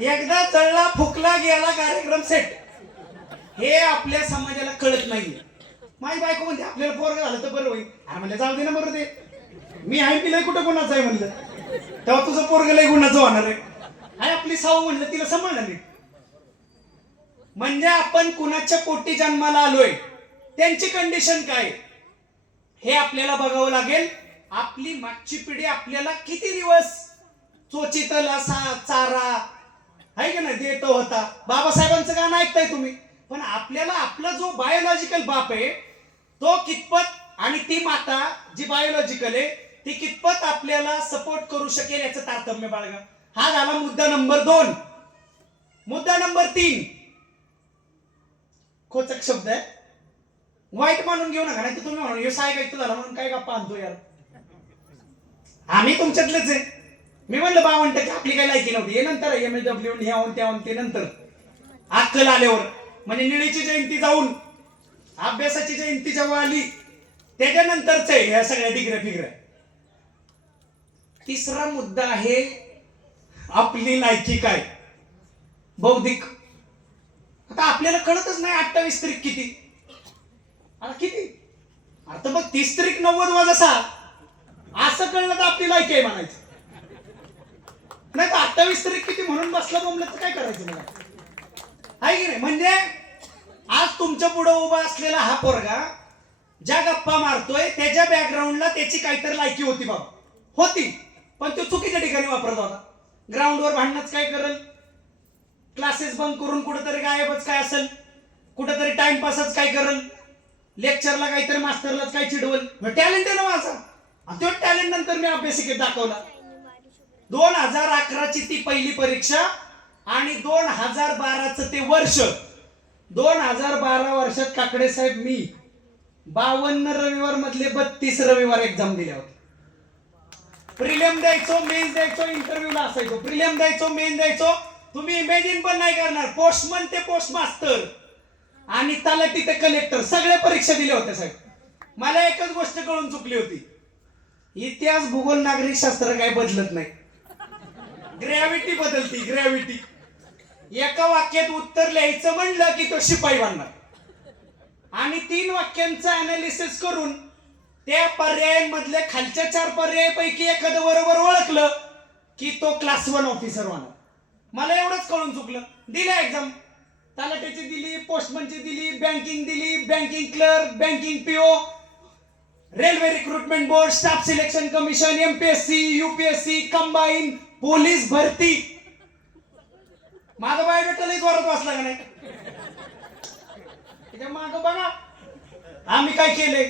एकदा चढला फुकला गेला कार्यक्रम सेट. हे आपल्या समाजाला कळत नाही. माझी बायको म्हणते आपल्याला पोरग झालं तर बरं होईल. अरे म्हणलं जाऊ दे ना, बरं दे, मी आहे पिलंय कुठं कोणाचं आहे म्हणलं, तेव्हा तुझं पोरग लय गुणाचं होणार आहे. आणि आपली साऊ म्हणलं तिला सांभाळणार नाही. म्हणजे आपण कुणाच्या पोटी जन्माला आलोय, त्यांची कंडिशन काय हे आपल्याला बघावं लागेल. आपली मागची पिढी आपल्याला किती दिवस चोचितला चारा आहे का नाही देत होता. बाबासाहेबांचं गाणं ऐकताय तुम्ही, पण आपल्याला आपला जो बायोलॉजिकल बाप आहे तो कितपत, आणि ती माता जी बायोलॉजिकल आहे ती कितपत आपल्याला सपोर्ट करू शकेल याचं तारतम्य बाळगा. हा झाला मुद्दा नंबर 2. मुद्दा नंबर 3 खोचक शब्द आहे, वाईट मानून घेऊ नका, नाही तर तुम्ही म्हणून हे साहेब ऐकतो झाला म्हणून काय गप्पा आणतो यार. आम्ही तुमच्यातलेच आहे. मी म्हणलं 52% आपली काही लायकी नव्हती. हे नंतर MSW ह्याहून त्याहून ते नंतर अक्कल आल्यावर, म्हणजे निळीची जयंती जाऊन अभ्यासाची जयंती जेव्हा आली त्याच्यानंतरच आहे ह्या सगळ्या डिग्र्या फिग्र्या. तिसरा मुद्दा आहे आपली लायकी काय, बौद्धिक. आता आपल्याला कळतच नाही 28 तारीख किती, आता किती, आता बघ 30 तारीख 90 वाजा 6 असं कळलं तर आपली लायकी आहे म्हणायचं. नाही तर 28 तारीख किती म्हणून बसला बोंबलं तर काय करायचं मला, आहे की नाही. म्हणजे आज तुमच्या पुढे उभा असलेला हा पोरगा ज्या गप्पा मारतोय त्याच्या बॅकग्राऊंडला त्याची काहीतरी लायकी होती बाबा, होती, पण तो चुकीच्या ठिकाणी वापरत होता. ग्राउंडवर भांडणच काय करेल, क्लासेस बंद करून कुठेतरी गायबच काय असेल, कुठेतरी टाइमपासच काय करेल, लेक्चरला काहीतरी मास्टरलाच काय चिडवल. टॅलेंट आहे ना माझा, तो टॅलेंट नंतर मी अभ्यासिकेत दाखवला. 2011ची ती पहिली परीक्षा आणि 2012चं ते वर्ष. 2012 वर्षात काकडे साहेब मी 52 रविवार मधले 32 रविवार एक्झाम दिल्या होत्या. प्रिलिम द्यायचो, मेन्स द्यायचो, इंटरव्ह्यूला असायचो. प्रिलिम द्यायचो, मेन द्यायचो. तुम्ही इमॅजिन पण नाही करणार, पोस्टमन ते पोस्ट मास्टर आणि तलाठी ते कलेक्टर सगळ्या परीक्षा दिल्या होत्या साहेब. मला एकच गोष्ट कळून चुकली होती, इतिहास भूगोल नागरिक शास्त्र काय बदलत नाही, ग्रॅव्हिटी बदलती. ग्रॅव्हिटी एका वाक्यात उत्तर लिहायचं म्हणलं की तो शिपाई बनणार, आणि 3 वाक्यांचं अनालिसिस करून त्या पर्यायांमधल्या खालच्या 4 पर्यायापैकी एखादं बरोबर ओळखलं की तो क्लास 1 ऑफिसर होणार. मला एवढंच कळून चुकलं. दिल्या एक्झाम, तलाट्याची दिली, पोस्टमनची दिली, बँकिंग दिली, banking clerk, banking PO, railway recruitment board, staff selection commission, MPSC, UPSC, combine, police भरती. माझा बायोडेटा लई जोरात वाचला का नाही, माग बघा आम्ही काय केले.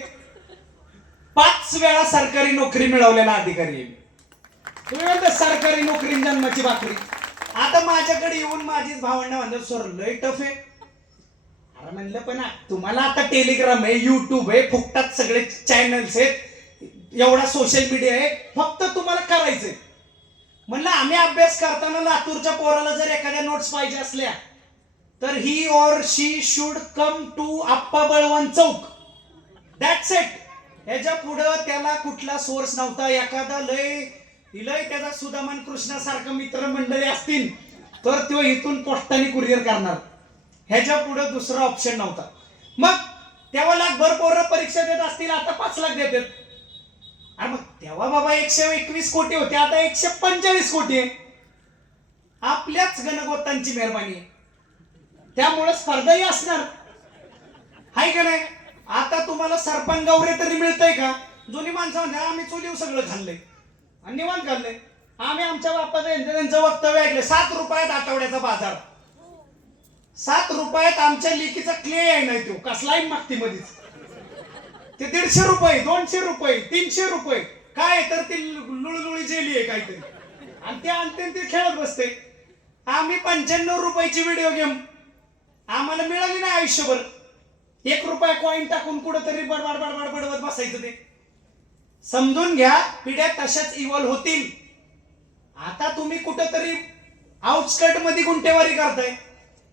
5 वेळा सरकारी नोकरी मिळवलेला अधिकारी आहे. तुम्ही म्हणता सरकारी नोकरी जन्माची भाकरी. आता माझ्याकडे येऊन माझीच भावंड म्हणतात सर लय टफ आहे. अरे म्हणलं पण तुम्हाला आता टेलिग्राम आहे, युट्यूब आहे, फुकटात सगळे चॅनल्स आहेत, एवढा सोशल मीडिया आहे, फक्त तुम्हाला करायचंय. म्हणलं आम्ही अभ्यास करताना लातूरच्या पोराला जर एखाद्या नोट्स पाहिजे असल्या तर he or she should come to Appa Balwant Chowk, that's it. ह्याच्या पुढं त्याला कुठला सोर्स नव्हता. एखादा लय त्याचा सुदामान कृष्णासारखं मित्र मंडळी असतील तर तो इथून पोस्टाने कुरिअर करणार, ह्याच्या पुढे दुसरा ऑप्शन नव्हता. मग तेव्हा लाखभर पोरं परीक्षा देत असतील, आता 5 लाख देतात. अरे मग तेव्हा बाबा 121 कोटी होते, आता 145 कोटी आहे. आपल्याच गणगोतांची मेहरबानी आहे, त्यामुळे स्पर्धाही असणार, हाय का नाही. आता तुम्हाला सरपंच गौरे तरी मिळतंय का? जुनी माणसं म्हणते आम्ही चुलीव सगळं खाल्लंय आणि निवांत खाल्लंय. आम्ही आमच्या बाप्पाचं त्यांचं वक्तव्य ऐकलं. 7 रुपयात आठवड्याचा बाजार. 7 रुपयात आमच्या लेकीचा क्ले आहे नाही तो कसलाही मागती मध्येच. ते 150 रुपये 200 रुपये 300 रुपये काय तर ती लुळलुळी जेली आहे काहीतरी आणि ते आणते ते खेळत बसते. आम्ही 95 रुपयाची व्हिडिओ गेम आम्हाला मिळाली नाही आयुष्यभर. 1 रुपया कॉईन टाकून कुठंतरी बडबड बडबड बडबड बसायचं. ते समजून घ्या, पिढ्या तशाच इव्हॉल्व होतील. आता तुम्ही कुठंतरी आउटस्कर्ट मध्ये गुंटेवारी करताय,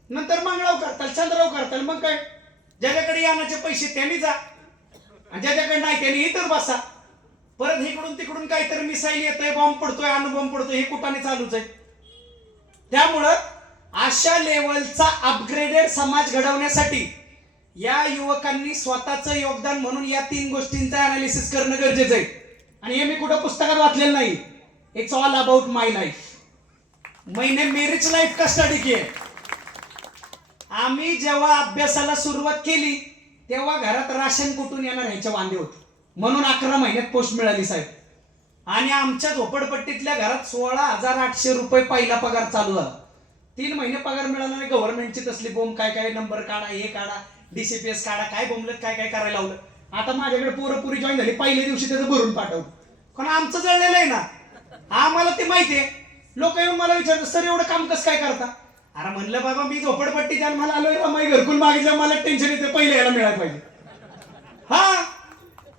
नंतर मंगळाव करताल चंद्राव करताल. मग काय, ज्याच्याकडे यानाचे पैसे त्यांनी जा आणि ज्याच्याकडे नाही त्यांनी इतर बसा. परत इकडून तिकडून काहीतरी मिसाईल येतोय, बॉम्ब पडतोय, अणुबॉम्ब पडतोय, हे कुठाने चालूच आहे. त्यामुळं अशा लेवलचा अपग्रेडेड समाज घडवण्यासाठी या युवकांनी स्वतःचं योगदान म्हणून या 3 गोष्टींचं अनालिसिस करणं गरजेचं आहे. आणि हे मी कुठं पुस्तकात वाचलेलं नाही. It's all about my life. मैंने मेरीच लाईफ का स्टडी की. आम्ही जेव्हा अभ्यासाला सुरुवात केली तेव्हा घरात राशन कुठून येणार ह्याचे वांदे होते. म्हणून 11 महिन्यात पोस्ट मिळाली साहेब. आणि आमच्या झोपडपट्टीतल्या घरात 16,800 रुपये पहिला पगार चालू झाला. 3 महिने पगार मिळाला नाही. गव्हर्नमेंटची तसली बोंब काय काय नंबर काढा, हे काढा, DCPS काढा, काय बोंबलत काय काय करायला लावलं. आता माझ्याकडे पोरपुरी जॉईन झाली, पहिल्या दिवशी त्याचं भरून पाठवलं. कारण आमचं जळलेलं आहे ना, आम्हाला ते माहितीये. लोक येऊन मला विचारतात सर एवढं काम कसं काय करता. अरे म्हणलं बाबा मी झोपडपट्टी आणि मला आलोय रमाई घरकुल मागितलं, मला टेन्शन येते पहिले यायला मिळायला पाहिजे. हा,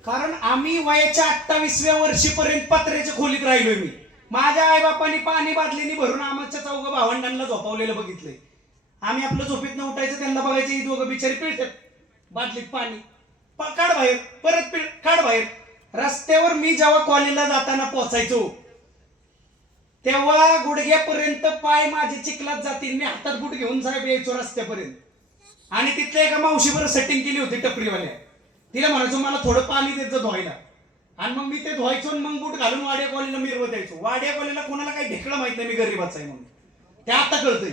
कारण आम्ही वयाच्या 28व्या वर्षीपर्यंत पत्र्याच्या खोलीत राहिलोय. मी माझ्या आईबापांनी पाणी बादलीने भरून आमच्या 4 भावंडांना झोपावलेलं बघितलंय. आम्ही आपलं झोपेतनं उठायचं, त्यांना बघायचं ही दोघं बिचारी पिळतात बादलीत पाणी. काढ बाहेर, परत पिळ, काढ बाहेर. रस्त्यावर मी जेव्हा कॉलेजला जाताना पोहोचायचो तेव्हा गुडघ्यापर्यंत पाय माझे चिखलात जातील. मी हातात बूट घेऊन साहेब यायचो रस्त्यापर्यंत. आणि तिथल्या एका मावशीवर सेटिंग केली होती टपरीवाल्या. तिला म्हणायचो मला थोडं पाणी द्यायचं धुवायला. आणि मग मी ते धुवायचो आणि मग बूट घालून वाड्या कॉलेजला मिरवत यायचो. वाड्या कॉलेजला कोणाला काही ढेकळं माहित नाही मी गरीबाचा आहे म्हणून. ते आता कळतंय.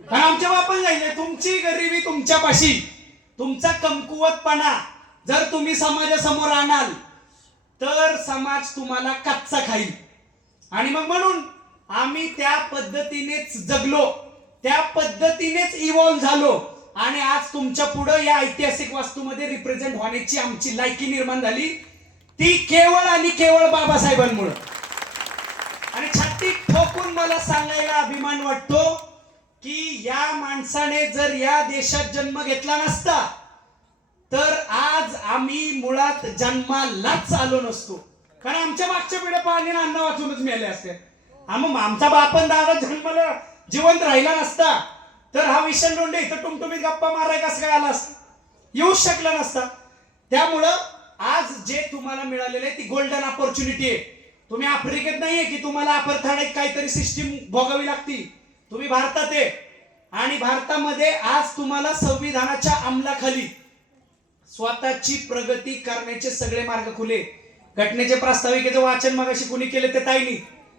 कारण आमच्या बापान जायचंय तुमची गरिबी तुमच्यापाशी, तुमचा कमकुवतपणा जर तुम्ही समाजासमोर आणाल तर समाज तुम्हाला कच्चा खाईल. आणि मग म्हणून आम्ही त्या पद्धतीनेच जगलो, त्या पद्धतीनेच इव्हॉल्व झालो. आणि आज तुमच्या पुढे या ऐतिहासिक वास्तूमध्ये रिप्रेझेंट होण्याची आमची लायकी निर्माण झाली, ती केवळ आणि केवळ बाबासाहेबांमुळे. आणि छाती ठोकून मला सांगायला अभिमान वाटतो की या माणसाने जर या देशात जन्म घेतला नसता तर आज आम्ही मुळात जन्मालाच आलो नसतो. कारण आमच्या मागच्या पिढ्या पाणी अन्न वाचूनच मिळाले असते. मग आमचा बापन दादा जन्माला जिवंत राहिला नसता तर हा विशाल लोंढे इथं टुमटुमीत गप्पा माराय कसं काय आला असता, येऊच शकला नसता. त्यामुळं आज जे तुम्हाला मिळालेलं आहे ती गोल्डन ऑपॉर्च्युनिटी आहे. तुम्ही आफ्रिकेत नाहीये की तुम्हाला अपार्थाईड काहीतरी सिस्टीम भोगावी लागती. तुम्ही भारतात आहे आणि भारतामध्ये आज तुम्हाला संविधानाच्या अंमलाखाली स्वतःची प्रगती करण्याचे सगळे मार्ग खुले. घटनेचे प्रास्ताविकेचं वाचन मगाशी कुणी केले ते ताईनी,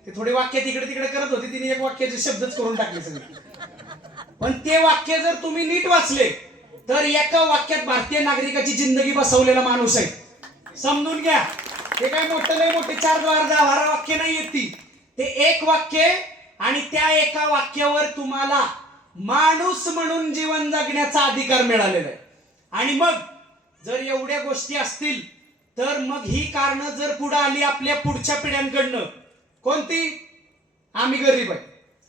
ते थोडे वाक्य तिकडे तिकडे करत होते, तिने एक वाक्याचे शब्दच करून टाकले सगळे. पण ते वाक्य जर तुम्ही नीट वाचले तर एका वाक्यात भारतीय नागरिकाची जिंदगी बसवलेला माणूस आहे. समजून घ्या. ते काय मोठं नाही, मोठे 4-12 वाक्य नाही आहेत ती. ते एक वाक्य आणि त्या एका वाक्यावर तुम्हाला माणूस म्हणून जीवन जगण्याचा अधिकार मिळालेला आहे. आणि मग जर एवढ्या गोष्टी असतील तर मग ही कारणं जर पुढे आली आपल्या पुढच्या पिढ्यांकडनं, कोणती? आम्ही गरीब आहे,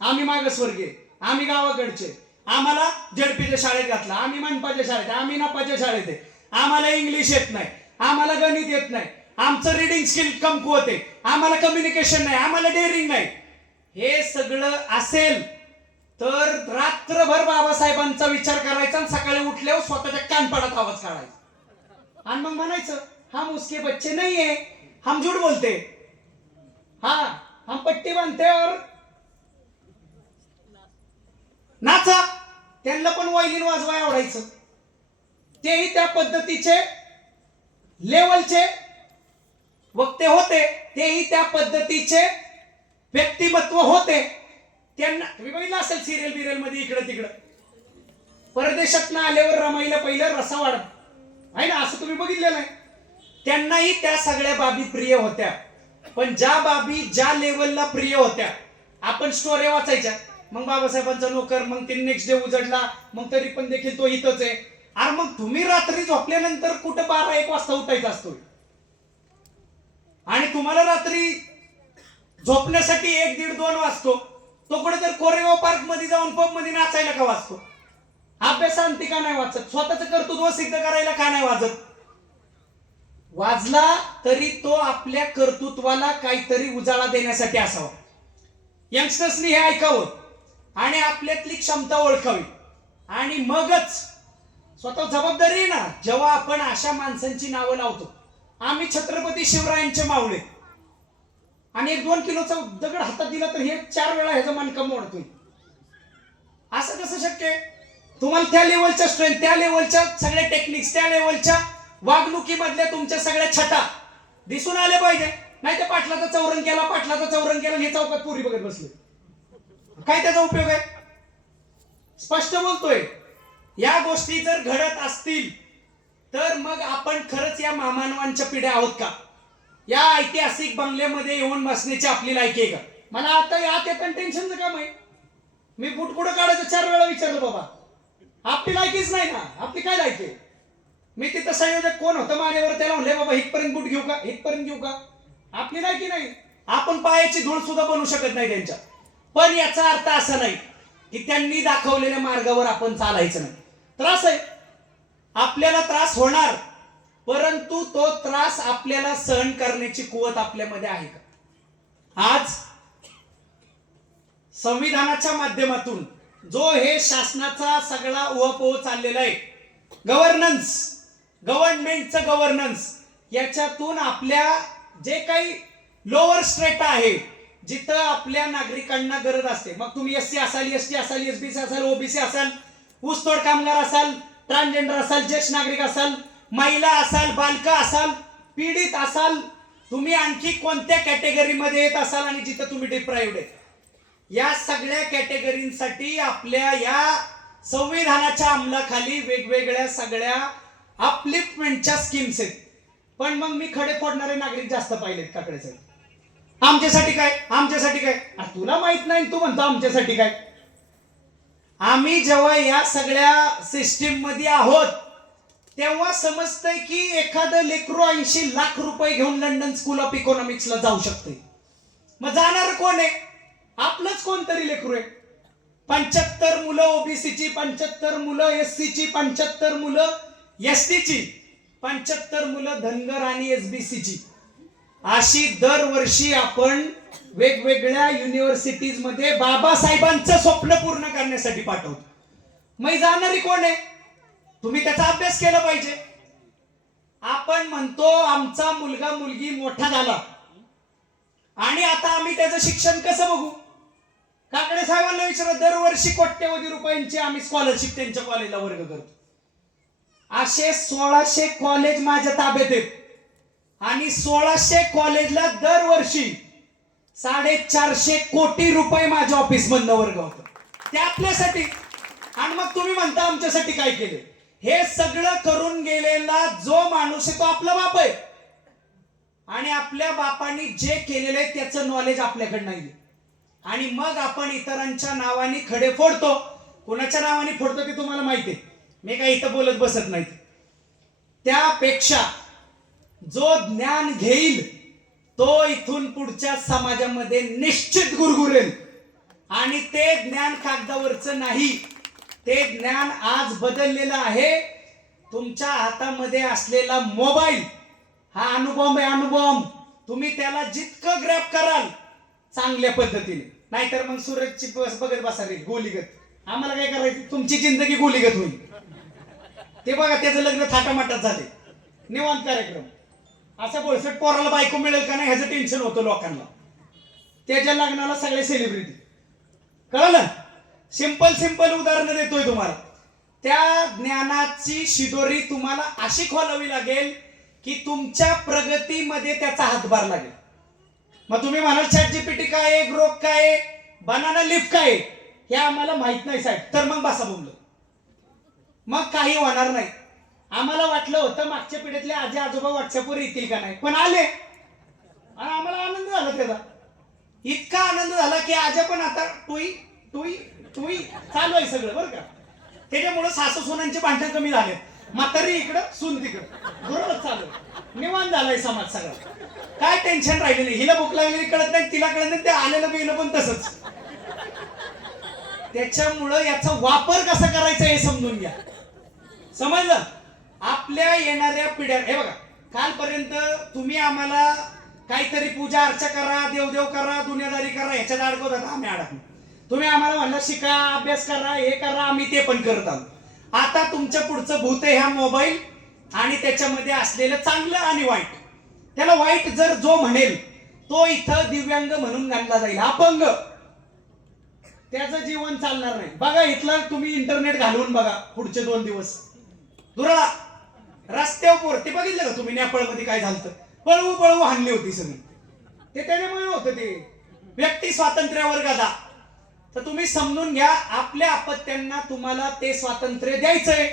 आम्ही मागासवर्गीय, आम्ही गावाकडचे, आम्हाला झडपीच्या शाळेत घातला, आम्ही मनपाच्या शाळेत, आम्ही नपाच्या शाळेत आहे, आम्हाला इंग्लिश येत नाही, आम्हाला गणित येत नाही, आमचं रिडिंग स्किल कमकुवत आहे, आम्हाला कम्युनिकेशन नाही, आम्हाला डेअरिंग नाही. हे सगळं असेल तर रात्रभर बाबासाहेबांचा विचार करायचा आणि सकाळी उठल्यावर स्वतःच्या कानपडात आवाज काढायचा आणि मग म्हणायचं हम उसके बच्चे नहीं है, हम झूठ बोलते, हाँ हम पट्टी बांधते और नाचा. त्यांना पण वायलिन वाजवाय आवडायचं. तेही त्या पद्धतीचे लेवलचे वक्ते होते, तेही त्या पद्धतीचे व्यक्तिमत्व होते. त्यांना तुम्ही बघितलं असेल सिरियल बिरियल मध्ये इकडं तिकडं. परदेशातनं आल्यावर रमाईला पहिलं रसावाडा आहे ना, असं तुम्ही बघितलेलं आहे. त्यांनाही त्या सगळ्या बाबी प्रिय होत्या, पण ज्या बाबी ज्या लेवलला प्रिय होत्या, आपण स्टोऱ्या वाचायच्या, मग बाबासाहेबांचा नोकर, मग ते नेक्स्ट डे उजडला, मग तरी पण देखील तो इथंच आहे. अरे मग तुम्ही रात्री झोपल्यानंतर कुठं 12-1 वाजता उठायचा असतो, आणि तुम्हाला रात्री झोपण्यासाठी 1-1:30-2 वाजतो, तो कुठेतरी कोरेगाव पार्क मध्ये जाऊन पब मध्ये नाचायला का वाजतो? अभ्यासांती का नाही वाचत? स्वतःच कर्तृत्व सिद्ध करायला का नाही वाजत? वाजला तरी तो आपल्या कर्तृत्वाला काहीतरी उजाळा देण्यासाठी असावा. यंगस्टर्सनी हे ऐकावं आणि आपल्यातली क्षमता ओळखावी, आणि मगच स्वतः जबाबदारी आहे ना. जेव्हा आपण अशा माणसांची नावं लावतो, आम्ही छत्रपती शिवरायांचे मावळे, आणि 1-2 किलोचा दगड हातात दिला तर हे 4 वेळा ह्याचा मनका मोडतोय, असं कसं शक्य आहे? तुम्हाला त्या लेवलच्या स्ट्रेंथ, त्या लेवलच्या सगळ्या टेक्निक्स, त्या लेवलच्या वागणुकीमधल्या तुमच्या सगळ्या छटा दिसून आल्या पाहिजे. नाही तर पाटलाचा चौरंग केला, पाटलाचा चौरंग केला, हे चौकात पुरी बघत बसले, काय त्याचा उपयोग आहे? स्पष्ट बोलतोय. या गोष्टी जर घडत असतील तर मग आपण खरंच या महामानवांच्या पिढ्या आहोत का? या ऐतिहासिक बंगल्यामध्ये येऊन बसण्याची आपली लायकी आहे का? मला आता यात येतं टेन्शनचं काम आहे. मी बूट कुठं काढायचं 4 वेळा विचारलं, बाबा आपली लायकीच नाही ना. आपली काय लायकी? मी तिथं संयोजक कोण होतं मानेवर, त्याला म्हणले बाबा इथपर्यंत बूट घेऊ का, इथपर्यंत घेऊ का? आपली लायकी नाही. आपण पायाची धूळ सुद्धा बनवू शकत नाही त्यांच्या. पण याचा अर्थ असा नाही की त्यांनी दाखवलेल्या मार्गावर आपण चालायचं नाही. त्रास आहे, आपल्याला त्रास होणार, परंतु तो त्रास आपल्याला सहन करण्याची कुवत आपल्यामध्ये आहे का? आज संविधानाच्या माध्यमातून जो हे शासनाचा सगळा उहापोह चाललेला आहे, गव्हर्नन्स, गव्हर्नमेंटचं गव्हर्नन्स, याच्यातून आपल्या जे काही लोअर स्ट्रेटा आहे, जिथं आपल्या नागरिकांना गरज असते, मग तुम्ही एससी असाल, एसटी असाल, एसबीसी असाल, ओबीसी असाल, ऊसतोड कामगार असाल, ट्रान्सजेंडर असाल, ज्येष्ठ नागरिक असाल, महिला असाल, बालका असाल, पीडित असाल, तुम्ही आणखी कोणत्या कॅटेगरीमध्ये येत असाल, आणि जिथं तुम्ही डिप्राइव्ड आहे, या सगळ्या कॅटेगरींसाठी आपल्या या संविधानाच्या अंमलाखाली वेगवेगळ्या सगळ्या अपलिफ्टमेंटच्या स्कीम्स आहेत. पण मग मी खडे फोडणारे नागरिक जास्त पाहिलेत काकडे साहेब. आमच्यासाठी काय, आमच्यासाठी काय? तुला माहित नाही, तू म्हणतो आमच्यासाठी काय? आम्ही जेव्हा या सगळ्या सिस्टीम मध्ये आहोत तेव्हा समजतंय की एखादं लेकरू 80 लाख रुपये घेऊन लंडन स्कूल ऑफ इकॉनॉमिक्सला जाऊ शकते. मग जाणार कोण आहे? आपलंच कोणतरी लेकरू आहे. 75 मुलं ओबीसीची, 75 मुलं एससीची, 75 मुलं एसटीची, 75 मुलं धनगर आणि एसबीसीची, अशी दरवर्षी आपण वेगवेगळ्या युनिव्हर्सिटीज मध्ये बाबासाहेबांचं स्वप्न पूर्ण करण्यासाठी पाठवतो. मग जाणारी कोण आहे? तुम्ही त्याचा अभ्यास केला पाहिजे. आपण म्हणतो आमचा मुलगा मुलगी मोठा झाला आणि आता आम्ही त्याचं शिक्षण कसं बघू? काकडे साहेबांना विचारा, दरवर्षी कोट्यवधी रुपयांची आम्ही स्कॉलरशिप त्यांच्या कॉलेजला वर्ग करतो. असे 1600 कॉलेज माझ्या ताब्यात आहेत, आणि 1600 कॉलेजला दरवर्षी 450 कोटी रुपये माझ्या ऑफिस मधनं वर्ग होतं, ते आपल्यासाठी. आणि मग तुम्ही म्हणता आमच्यासाठी काय केले? हे सगळं करून गेलेला जो माणूस आहे तो आपला बाप आहे, आणि आपल्या बापांनी जे केलेलं आहे त्याचं नॉलेज आपल्याकडे नाही. आणि मग आपण इतरांच्या नावाने खडे फोडतो. कुणाच्या नावाने फोडतो ते तुम्हाला माहिती आहे, मी काही इथं बोलत बसत नाही. त्यापेक्षा जो ज्ञान घेईल तो इथून पुढच्या समाजामध्ये निश्चित गुरगुरेल, आणि ते ज्ञान कागदावरचं नाही, ते ज्ञान आज बदललेलं आहे. तुमच्या हातामध्ये असलेला मोबाईल हा अणुबॉम्ब आहे, अणुबॉम्ब. तुम्ही त्याला जितकं ग्रॅब कराल चांगल्या पद्धतीने, नाहीतर मग सूरजची बस बघत बसाल गोलीगत. आम्हाला काय करायचं? तुमची जिंदगी गोलीगत होईल. ते बघा, त्याचं लग्न थाटामाटात झाले, निवांत कार्यक्रम. असं बोलसट पोराला बायको मिळेल का नाही ह्याचं टेन्शन होतं लोकांना. त्याच्या लग्नाला सगळे सेलिब्रिटी. कळलं? सिंपल सिंपल उदाहरणं देतोय तुम्हाला. त्या ज्ञानाची शिदोरी तुम्हाला अशी खोलावी लागेल की तुमच्या प्रगतीमध्ये त्याचा हातभार लागेल. मग तुम्ही म्हणाल ChatGPT काय आहे, ग्रोक काय आहे, बनाना लीफ काय आहे, हे आम्हाला माहित नाही साहेब. तर मग बसा बोललो, मग काही होणार नाही. आम्हाला वाटलं होतं मागच्या पिढीतले आजी आजोबा व्हॉट्सअपवर येतील का नाही, पण आले आणि आम्हाला आनंद झाला त्याचा. इतका आनंद झाला की आजा पण आता टुई टुई टुई चालू आहे सगळं बरं का. त्याच्यामुळे सासू सुनांचे भांडण कमी झाले. म्हातारी इकडं सून तिकडं बरोबर चालू निवांत झालाय समाज सगळा. काय टेन्शन राहिले नाही. हिला भूक लागलेली कळत नाही, तिला कळत नाही, ते आलेलं बिलं पण तसंच. त्याच्यामुळं याचा वापर कसा करायचा हे समजून घ्या. समजलं. आपल्या येणाऱ्या पिढ्या हे बघा, कालपर्यंत तुम्ही आम्हाला काहीतरी पूजा अर्चा करा, देवदेव करा, दुनियादारी करा ह्याच्यात अडकवत होता, आम्ही अडकलो. तुम्ही आम्हाला म्हणलं शिका, अभ्यास करा, हे करा, आम्ही ते पण करत आलो. आता तुमच्या पुढचं भूत आहे ह्या मोबाईल आणि त्याच्यामध्ये असलेलं चांगलं आणि वाईट. त्याला वाईट जर जो म्हणेल तो इथं दिव्यांग म्हणून गणला जाईल, अपंग, त्याचं जीवन चालणार नाही. बघा इथलं तुम्ही इंटरनेट घालवून बघा पुढचे 2 दिवस. दुराळा रस्त्यावर ते बघितलं का तुम्ही नेपाळमध्ये काय झालं? पळवू पळवू हाणली होती सगळी. ते त्याच्यामुळे होतं ते व्यक्ती स्वातंत्र्यावर गदा. तर तुम्ही समजून घ्या, आपल्या अपत्यांना तुम्हाला ते स्वातंत्र्य द्यायचंय,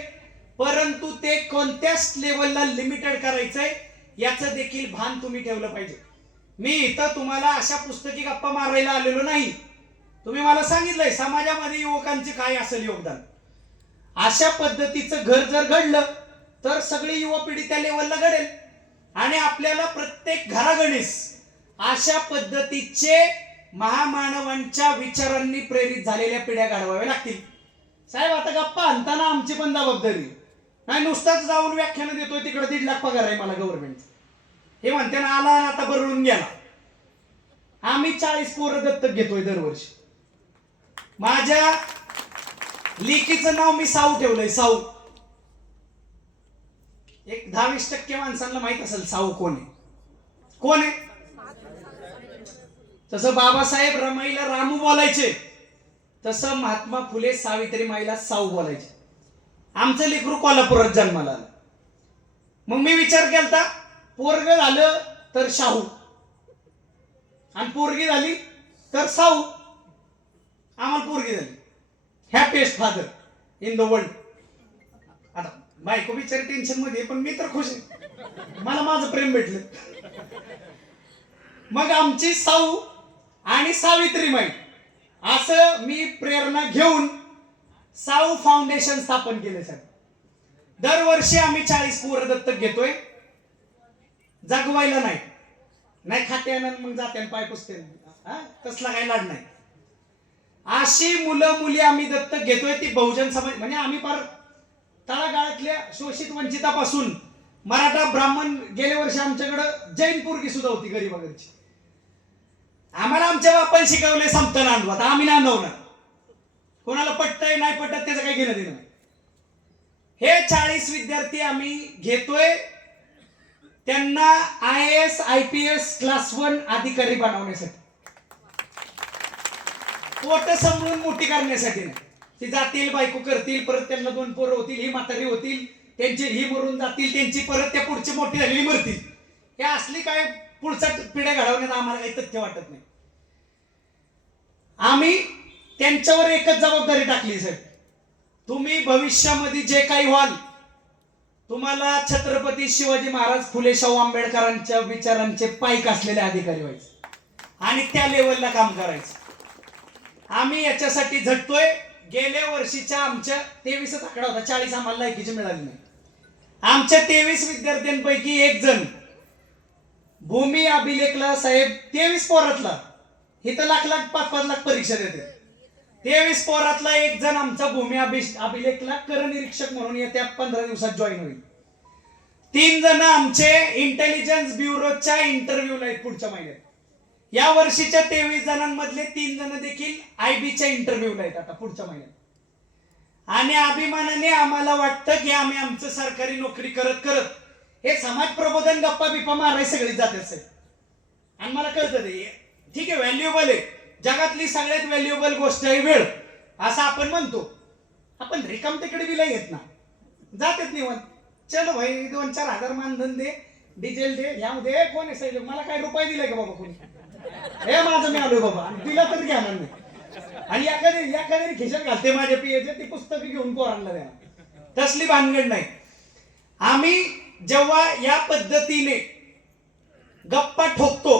परंतु ते कोणत्याच लेवलला लिमिटेड करायचंय याचं देखील भान तुम्ही ठेवलं पाहिजे. मी इथं तुम्हाला अशा पुस्तकी गप्पा मारायला आलेलो नाही. तुम्ही मला सांगितलंय समाजामध्ये युवकांचे काय असेल योगदान. अशा पद्धतीचं घर जर घडलं तर सगळी युवा पिढी त्या लेवलला घडेल आणि आपल्याला प्रत्येक घरागणीस अशा पद्धतीचे महामानवांच्या विचारांनी प्रेरित झालेल्या पिढ्या घडवाव्या लागतील. साहेब आता गप्पा आणताना आमची पण जबाबदारी नाही. नुसताच जाऊन व्याख्यान देतोय तिकडे 1.5 लाख पगार आहे मला गव्हर्नमेंट, हे म्हणते ना आला आता बरळून गेला. आम्ही 40 पोरं दत्तक घेतोय दरवर्षी. माझ्या लेकीचं नाव मी साऊ ठेवलंय. साऊ एक 10-20% माणसांना माहित असेल साऊ कोण आहे. कोण आहे? तसं बाबासाहेब रमाईला रामू बोलायचे, तसं महात्मा फुले सावित्रीमाईला साऊ बोलायचे. आमचं लेकरू कोल्हापुरात जन्माला आलं. मग मी विचार केलता पोरग झालं तर शाहू आणि पोरगी झाली तर साऊ. आम्हाला पोरगी झाली, happiest father in the world. आता बायको बिचारी टेन्शन मध्ये, पण मी तर खुश आहे, मला माझं प्रेम भेटलं. मग आमची साऊ आणि सावित्रीमाई असं मी प्रेरणा घेऊन साऊ फाउंडेशन स्थापन केले. साहेब दरवर्षी आम्ही 40 पोरं दत्तक घेतोय. जगवायला नाही, नाही खात्यानं मग जाते पाय पुसते, तसला काही लाड नाही. अशी मुलं मुली आम्ही दत्तक घेतोय ती बहुजन समाज म्हणजे आम्ही फार तळागाळातल्या शोषित वंचितापासून मराठा ब्राह्मण. गेल्या वर्षी आमच्याकडं जैन पोरगी सुद्धा होती गरीबागरची. आम्हाला आमच्या बापाने शिकवले समता नांदवा, आता आम्ही नांदवणार. कोणाला पटतंय नाही पटत त्याचं काही घेणं देणं नाही. हे 40 विद्यार्थी आम्ही घेतोय, त्यांना IAS IPS क्लास 1 अधिकारी बनवण्यासाठी, पोट समजून मोठी करण्यासाठी नाही. ती जातील बायको करतील, परत त्यांना 2 पोरं होतील, ही म्हातारी होतील, त्यांची ही मरून जातील, त्यांची परत त्या पुढची मोठी झालेली मरतील. हे असली काय पुढच्या पिढ्या घडवण्यात आम्हाला काही तथ्य वाटत नाही. आम्ही त्यांच्यावर एकच जबाबदारी टाकली. साहेब तुम्ही भविष्यामध्ये जे काही व्हाल, तुम्हाला छत्रपती शिवाजी महाराज फुले शाहू आंबेडकरांच्या विचारांचे पाईक असलेले अधिकारी व्हायचे आणि त्या लेवलला काम करायचं. आम्ही याच्यासाठी झटतोय. गेल्या वर्षीच्या आमच्या 23च आकडा होता, 40 आम्हाला लायकीचे मिळाले नाही. आमच्या 23 विद्यार्थ्यांपैकी एक जण भूमी अभिलेखला, साहेब 23 पोरातला, इथं लाख 5-5 लाख परीक्षा देते. 23 पोरातला एक जण आमचा भूमी अभिलेखला करनिरीक्षक म्हणून येत्या 15 दिवसात जॉईन होईल. 3 जण आमचे इंटेलिजन्स ब्युरोच्या इंटरव्ह्यूला आहेत पुढच्या महिन्यात. या वर्षीच्या 23 जणांमधले 3 जण देखील IB-च्या इंटरव्ह्यूला आहेत आता पुढच्या महिन्यात. आणि अभिमानाने आम्हाला वाटतं की आम्ही आमचं सरकारी नोकरी करत करत हे समाज प्रबोधन गप्पा बिप्पा माराय सगळी जाते साहेब. आणि मला कळतं ते ठीक आहे, व्हॅल्युएबल आहे. जगातली सगळ्यात व्हॅल्युएबल गोष्ट आहे वेळ, असं आपण म्हणतो. आपण रिकाम तिकडे विलाई येत ना, जातेत निवंत. चलो भाई 2-4 हजार मानधन दे, डिझेल दे, ह्या दे. कोण आहे मला काय रुपये दिलाय का बाबा कोणी? हे माझं मी आलोय बाबा, दिला तर घेणार नाही. आणि एखाद्याने खिशात घालते माझ्या पियाचे, ती पुस्तकं घेऊन पोरांना द्या, तसली भानगड नाही. आम्ही जेव्हा या पद्धतीने गप्पा ठोकतो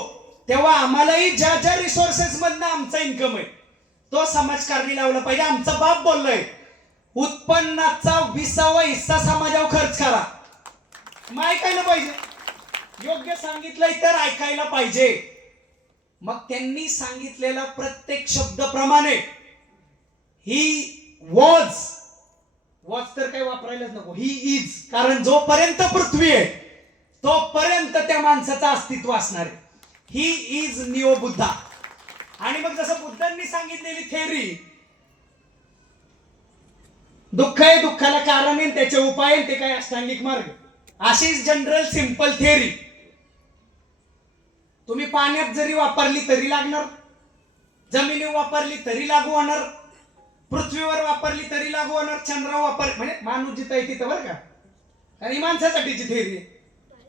तेव्हा आम्हालाही ज्या ज्या रिसोर्सेस मधनं आमचा इन्कम आहे तो समाजकारणी लावला पाहिजे. आमचा बाप बोललाय उत्पन्नाचा 20वा हिस्सा समाजावर खर्च करा. मग ऐकायला पाहिजे, योग्य सांगितलंय तर ऐकायला पाहिजे. मग त्यांनी सांगितलेला प्रत्येक शब्द प्रमाणे ही वॉज तर काही वापरायलाच नको, ही इज. कारण जोपर्यंत पृथ्वी आहे तोपर्यंत त्या माणसाचं अस्तित्व असणार आहे. He is neo Buddha. आणि मग जसं बुद्धांनी सांगितलेली थेअरी, दुःख आहे, दुःखाला कारण आहे, त्याचे उपाय आहे, ते काय अष्टांगिक मार्ग, अशीच जनरल सिंपल थेअरी तुम्ही पाण्यात जरी वापरली तरी लागणार, जमिनीवर वापरली तरी लागू होणार, पृथ्वीवर वापरली तरी लागू होणार, चंद्रावर वापर म्हणजे माणूस जिथं आहे तिथं बरं का. कारण ही माणसासाठीची थेअरी आहे.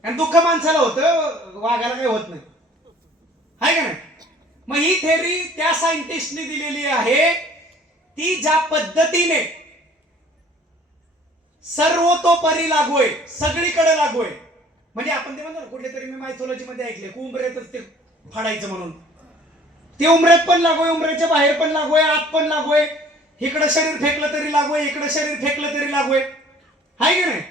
आणि दुःख माणसाला होतं, वाघाला काही होत नाही, आहे का नाही. मग ही थेअरी त्या सायंटिस्टने दिलेली आहे, ती ज्या पद्धतीने सर्वतोपरी लागू आहे, सगळीकडे लागू आहे. म्हणजे आपण ते म्हणतो कुठले तरी, मी मायथॉलॉजी मध्ये ऐकले, उंबऱ्यातच ते फाडायचं म्हणून, ते उंबऱ्यात पण लागू आहे, उंबऱ्याच्या बाहेर पण लागू आहे, आत पण लागू आहे, इकडं शरीर फेकलं तरी लागू आहे, इकडं शरीर फेकलं तरी लागू आहे, हाय की नाही.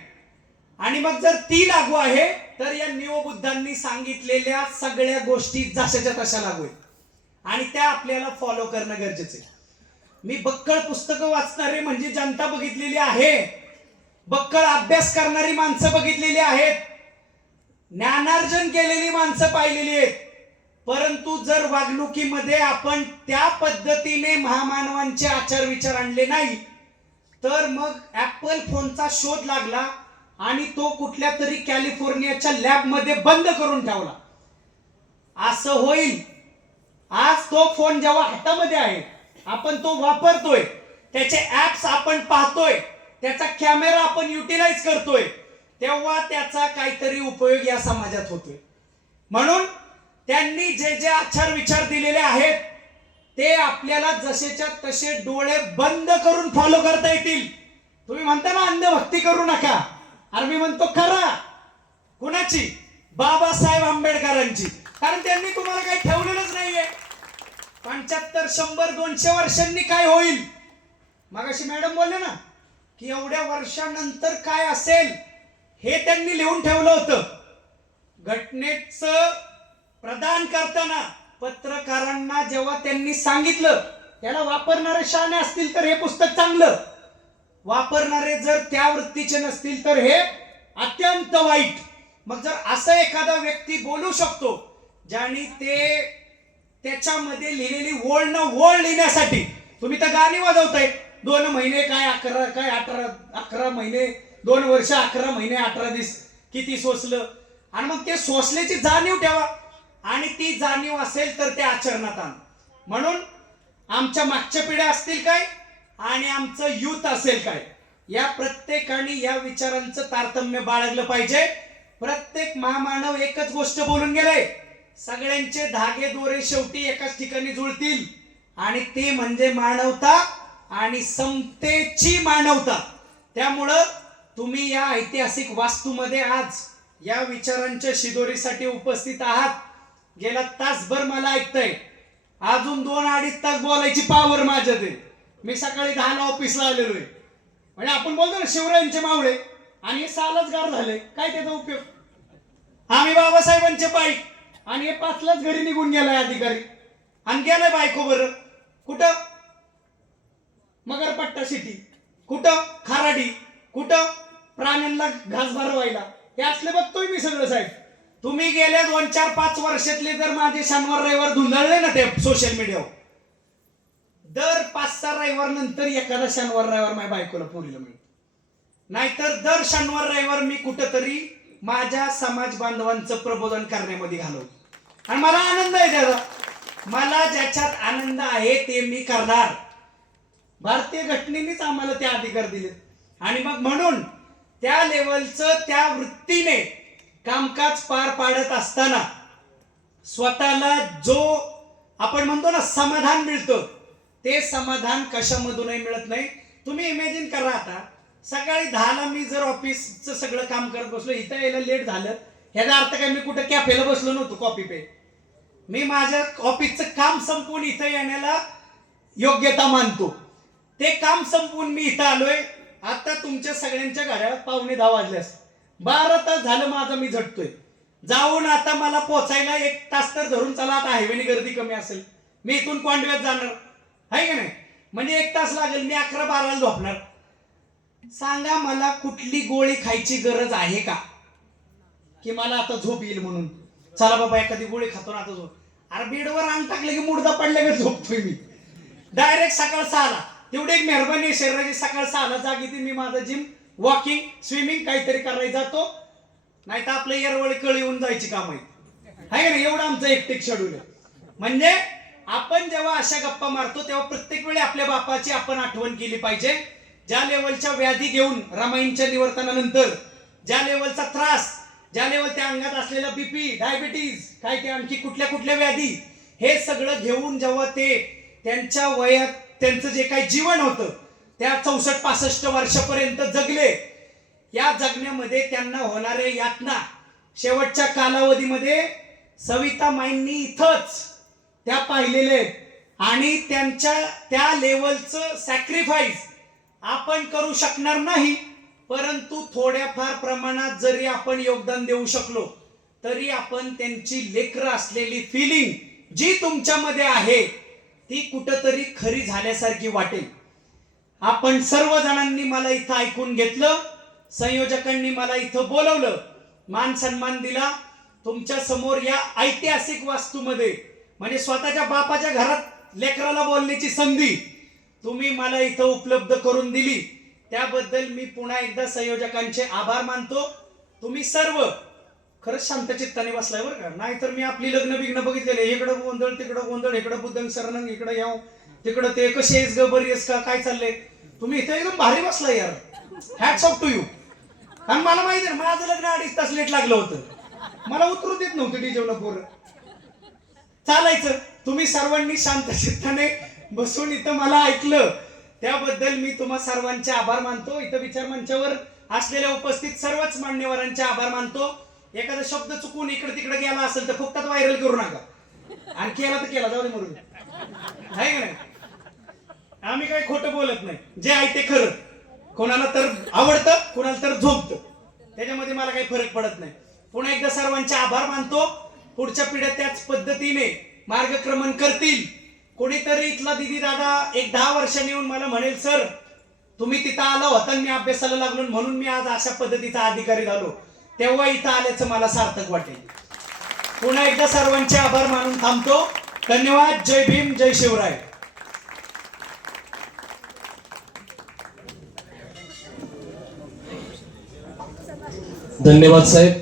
आणि मग जर ती लागू आहे तर या निओ बुद्धांनी सांगितलेल्या सगळ्या गोष्टी जशाच्या तशा लागू आहेत आणि त्या आपल्याला फॉलो करणं गरजेचं आहे. मी बक्कळ पुस्तकं वाचणारे म्हणजे जनता बघितलेली आहे, बक्कळ अभ्यास करणारी माणसं बघितलेली आहेत, ज्ञानार्जन केलेली माणसं पाहिलेली आहेत. परंतु जर वागणुकीमध्ये आपण त्या पद्धतीने महामानवांचे आचार विचार आणले नाही तर मग ऍपल फोनचा शोध लागला आणि तो कुठल्या तरी कॅलिफोर्नियाच्या लॅबमध्ये बंद करून ठेवला. असं होईल. आज तो फोन जेव्हा हातामध्ये आहे, आपण तो वापरतोय, त्याचे ऍप्स आपण पाहतोय, त्याचा कॅमेरा आपण युटिलाइज करतोय, तेव्हा त्याचा काहीतरी उपयोग या समाजात होतोय. म्हणून त्यांनी जे जे आचार विचार दिलेले आहेत ते आपल्याला जसेच्या तसे डोळे बंद करून फॉलो करता येतील. तुम्ही म्हणता ना अंधभक्ती करू नका, अरे मी म्हणतो करा. कुणाची? बाबासाहेब आंबेडकरांची. कारण त्यांनी तुम्हाला काही ठेवलेलंच नाहीये. 75, 100, 200 वर्षांनी काय होईल? मगाशी मॅडम बोलले ना की एवढ्या वर्षानंतर काय असेल हे त्यांनी लिहून ठेवलं होतं. घटनेचं प्रदान करताना पत्रकारांना जेव्हा त्यांनी सांगितलं, त्याला वापरणारे शहाणे असतील तर हे पुस्तक चांगलं, वापरणारे जर त्या वृत्तीचे नसतील तर हे अत्यंत वाईट. मग जर असं एखादा व्यक्ती बोलू शकतो ज्याने ते त्याच्यामध्ये लिहिलेली ओळ न ओळ लिहिण्यासाठी, तुम्ही तर गाणी वाजवताय, 2 महिने काय 11 काय 11 महिने 2 वर्ष 11 महिने 18 दिवस किती सोसलं. आणि मग ते सोसल्याची जाणीव ठेवा आणि ती जाणीव असेल तर ते आचरणात आण. म्हणून आमच्या मागच्या पिढ्या असतील काय आणि आमचं युथ असेल काय, या प्रत्येकाने या विचारांचं तारतम्य बाळगलं पाहिजे. प्रत्येक महामानव एकच गोष्ट बोलून गेलाय, सगळ्यांचे धागे दोरे शेवटी एकाच ठिकाणी जुळतील आणि ते म्हणजे मानवता आणि समतेची मानवता. त्यामुळं तुम्ही या ऐतिहासिक वास्तूमध्ये आज या विचारांच्या शिदोरीसाठी उपस्थित आहात. गेला तासभर मला ऐकताय, अजून 2-2.5 तास बोलायची पावर माझ्यात आहे. मी सकाळी 10ला ऑफिसला आलेलो आहे. म्हणजे आपण बोलतो ना शिवरायांचे मावळे आणि हे सालच गार झाले, काय त्याचा उपयोग? आम्ही बाबासाहेबांचे पायी आणि हे 5लाच घरी निघून गेलाय अधिकारी आणि गेलाय बायको. बरं कुठं? मगरपट्टा सिटी, कुठं खाराडी, कुठं प्राण्यांना घास भरवायला. हे असले बघतोय मी सगळं साहेब. तुम्ही गेल्या 2-4-5 वर्षातले जर माझे शनिवार रविवार धुंदळले ना ते सोशल मीडियावर, दर 5-6 रविवार नंतर एखादा शनिवार रविवार माझ्या बायकोला पोरीला मिळतो. नाहीतर दर शनिवार रविवार मी कुठंतरी माझ्या समाज बांधवांचं प्रबोधन करण्यामध्ये घालवतो. आणि मला आनंद आहे त्याचा. मला ज्याच्यात आनंद आहे ते मी करणार. भारतीय घटनेनेच आम्हाला ते अधिकार दिले आणि मग म्हणून त्या लेवलचं त्या वृत्तीने कामकाज पार पाडत असताना स्वतःला जो आपण म्हणतो ना समाधान मिळतं, ते समाधान कशामधूनही मिळत नाही. तुम्ही इमॅजिन करा, आता सकाळी 10ला मी जर ऑफिसचं सगळं काम करत बसलो, इथं यायला लेट झालं, ह्याचा अर्थ काय मी कुठं कॅफेला बसलो नव्हतो कॉफी पे. मी माझ्या ऑफिसचं काम संपवून इथं येण्याला योग्यता मानतो. ते काम संपवून मी इथं आलोय. आता तुमच्या सगळ्यांच्या घड्याळात 9:45 वाजल्यास 12 तास झालं माझं मी झटतोय. जाऊन आता मला पोचायला 1 तास तर धरून चला. आता हायवेने गर्दी कमी असेल, मी इथून कोंडव्यात जाणार आहे का नाही, म्हणजे 1 तास लागेल. मी 11-12ला झोपणार. सांगा मला कुठली गोळी खायची गरज आहे का की मला आता झोप येईल म्हणून? चला बाबा एखादी गोळी खातो ना आता झोप. अरे बेडवर अंग टाकले की मुर्दा पडल्या की झोपतोय मी डायरेक्ट सकाळ 6ला. तेवढी एक मेहरबानी आहे शरीराची. सकाळ 6ला जाग येते, मी माझं जिम, वॉकिंग, स्विमिंग काहीतरी करायला जातो, नाही तर आपलं येरवळी कळी येऊन जायची काम आहे का नाही. एवढं आमचं एकटेक शेड्यूल आहे. म्हणजे आपण जेव्हा अशा गप्पा मारतो तेव्हा प्रत्येक वेळी आपल्या बापाची आपण आठवण केली पाहिजे. ज्या लेवलच्या व्याधी घेऊन रामायणच्या निवर्तनानंतर, ज्या लेवलचा त्रास, ज्या लेवल त्या अंगात असलेला बीपी, डायबिटीज, काय ते आणखी कुठल्या कुठल्या व्याधी, हे सगळं घेऊन जेव्हा ते त्यांच्या वयात त्यांचं जे काही जीवन होतं त्या 64-65 वर्षापर्यंत जगले, या जगण्यामध्ये त्यांना होणारे यातना शेवटच्या कालावधीमध्ये सविता माईंनी इथंच त्या पाहिलेले. आणि त्यांच्या त्या लेवलचं सॅक्रिफाईस आपण करू शकणार नाही, परंतु थोड्याफार प्रमाणात जरी आपण योगदान देऊ शकलो तरी आपण त्यांची लेकरं असलेली फिलिंग जी तुमच्यामध्ये आहे ती कुठंतरी खरी झाल्यासारखी वाटेल. आपण सर्वजणांनी मला इथं ऐकून घेतलं, संयोजकांनी मला इथं बोलवलं, मान सन्मान दिला. तुमच्या समोर या ऐतिहासिक वास्तूमध्ये, म्हणजे स्वतःच्या बापाच्या घरात लेकराला बोलण्याची संधी तुम्ही मला इथं उपलब्ध करून दिली, त्याबद्दल मी पुन्हा एकदा संयोजकांचे आभार मानतो. तुम्ही सर्व खरंच शांत चित्ताने बसलाय बरं का, नाहीतर मी आपली लग्न बिग्न बघितलेले, इकडं गोंधळ तिकडं गोंधळ, इकडं बुद्धंग शरणंग, इकडं याव तिकडं ते, कसे आहेस ग, बरी आहेस का, काय चाललंय. तुम्ही इथं एकदम भारी बसलाय यार, हॅट्स ऑफ टू यू. आणि मला माहिती आहे माझं लग्न 2.5 तास लेट लागलं होतं, मला उतरू देत नव्हतं डीजेवलं पोरं. चालायचं. तुम्ही सर्वांनी शांत चित्ताने बसून इथं मला ऐकलं, त्याबद्दल मी तुम्हा सर्वांचे आभार मानतो. इथं विचार मंचावर असलेल्या उपस्थित सर्वच मान्यवरांचे आभार मानतो. एखादा शब्द चुकून इकडे तिकडे गेला असेल तर फक्त व्हायरल करू नका, आणि केला तर केला, जाऊ दे मरून, आहे का नाही. आम्ही काही खोटं बोलत नाही, जे आहे ते खरं. कोणाला तर आवडतं, कोणाला तर झोपतं, त्याच्यामध्ये मला काही फरक पडत नाही. पुन्हा एकदा सर्वांचे आभार मानतो. पुढच्या पिढ्या त्याच पद्धतीने मार्गक्रमण करतील. कोणीतरी इथला दिदी दादा एक 10 वर्षांनी येऊन मला म्हणेल, सर तुम्ही तिथं आला होता मी अभ्यासाला लागलो म्हणून मी आज अशा पद्धतीचा अधिकारी झालो, तेव्हा इथं आल्याचं मला सार्थक वाटेल. पुन्हा एकदा सर्वांचे आभार मानून थांबतो. धन्यवाद. जय भीम, जय शिवराय. धन्यवाद साहेब.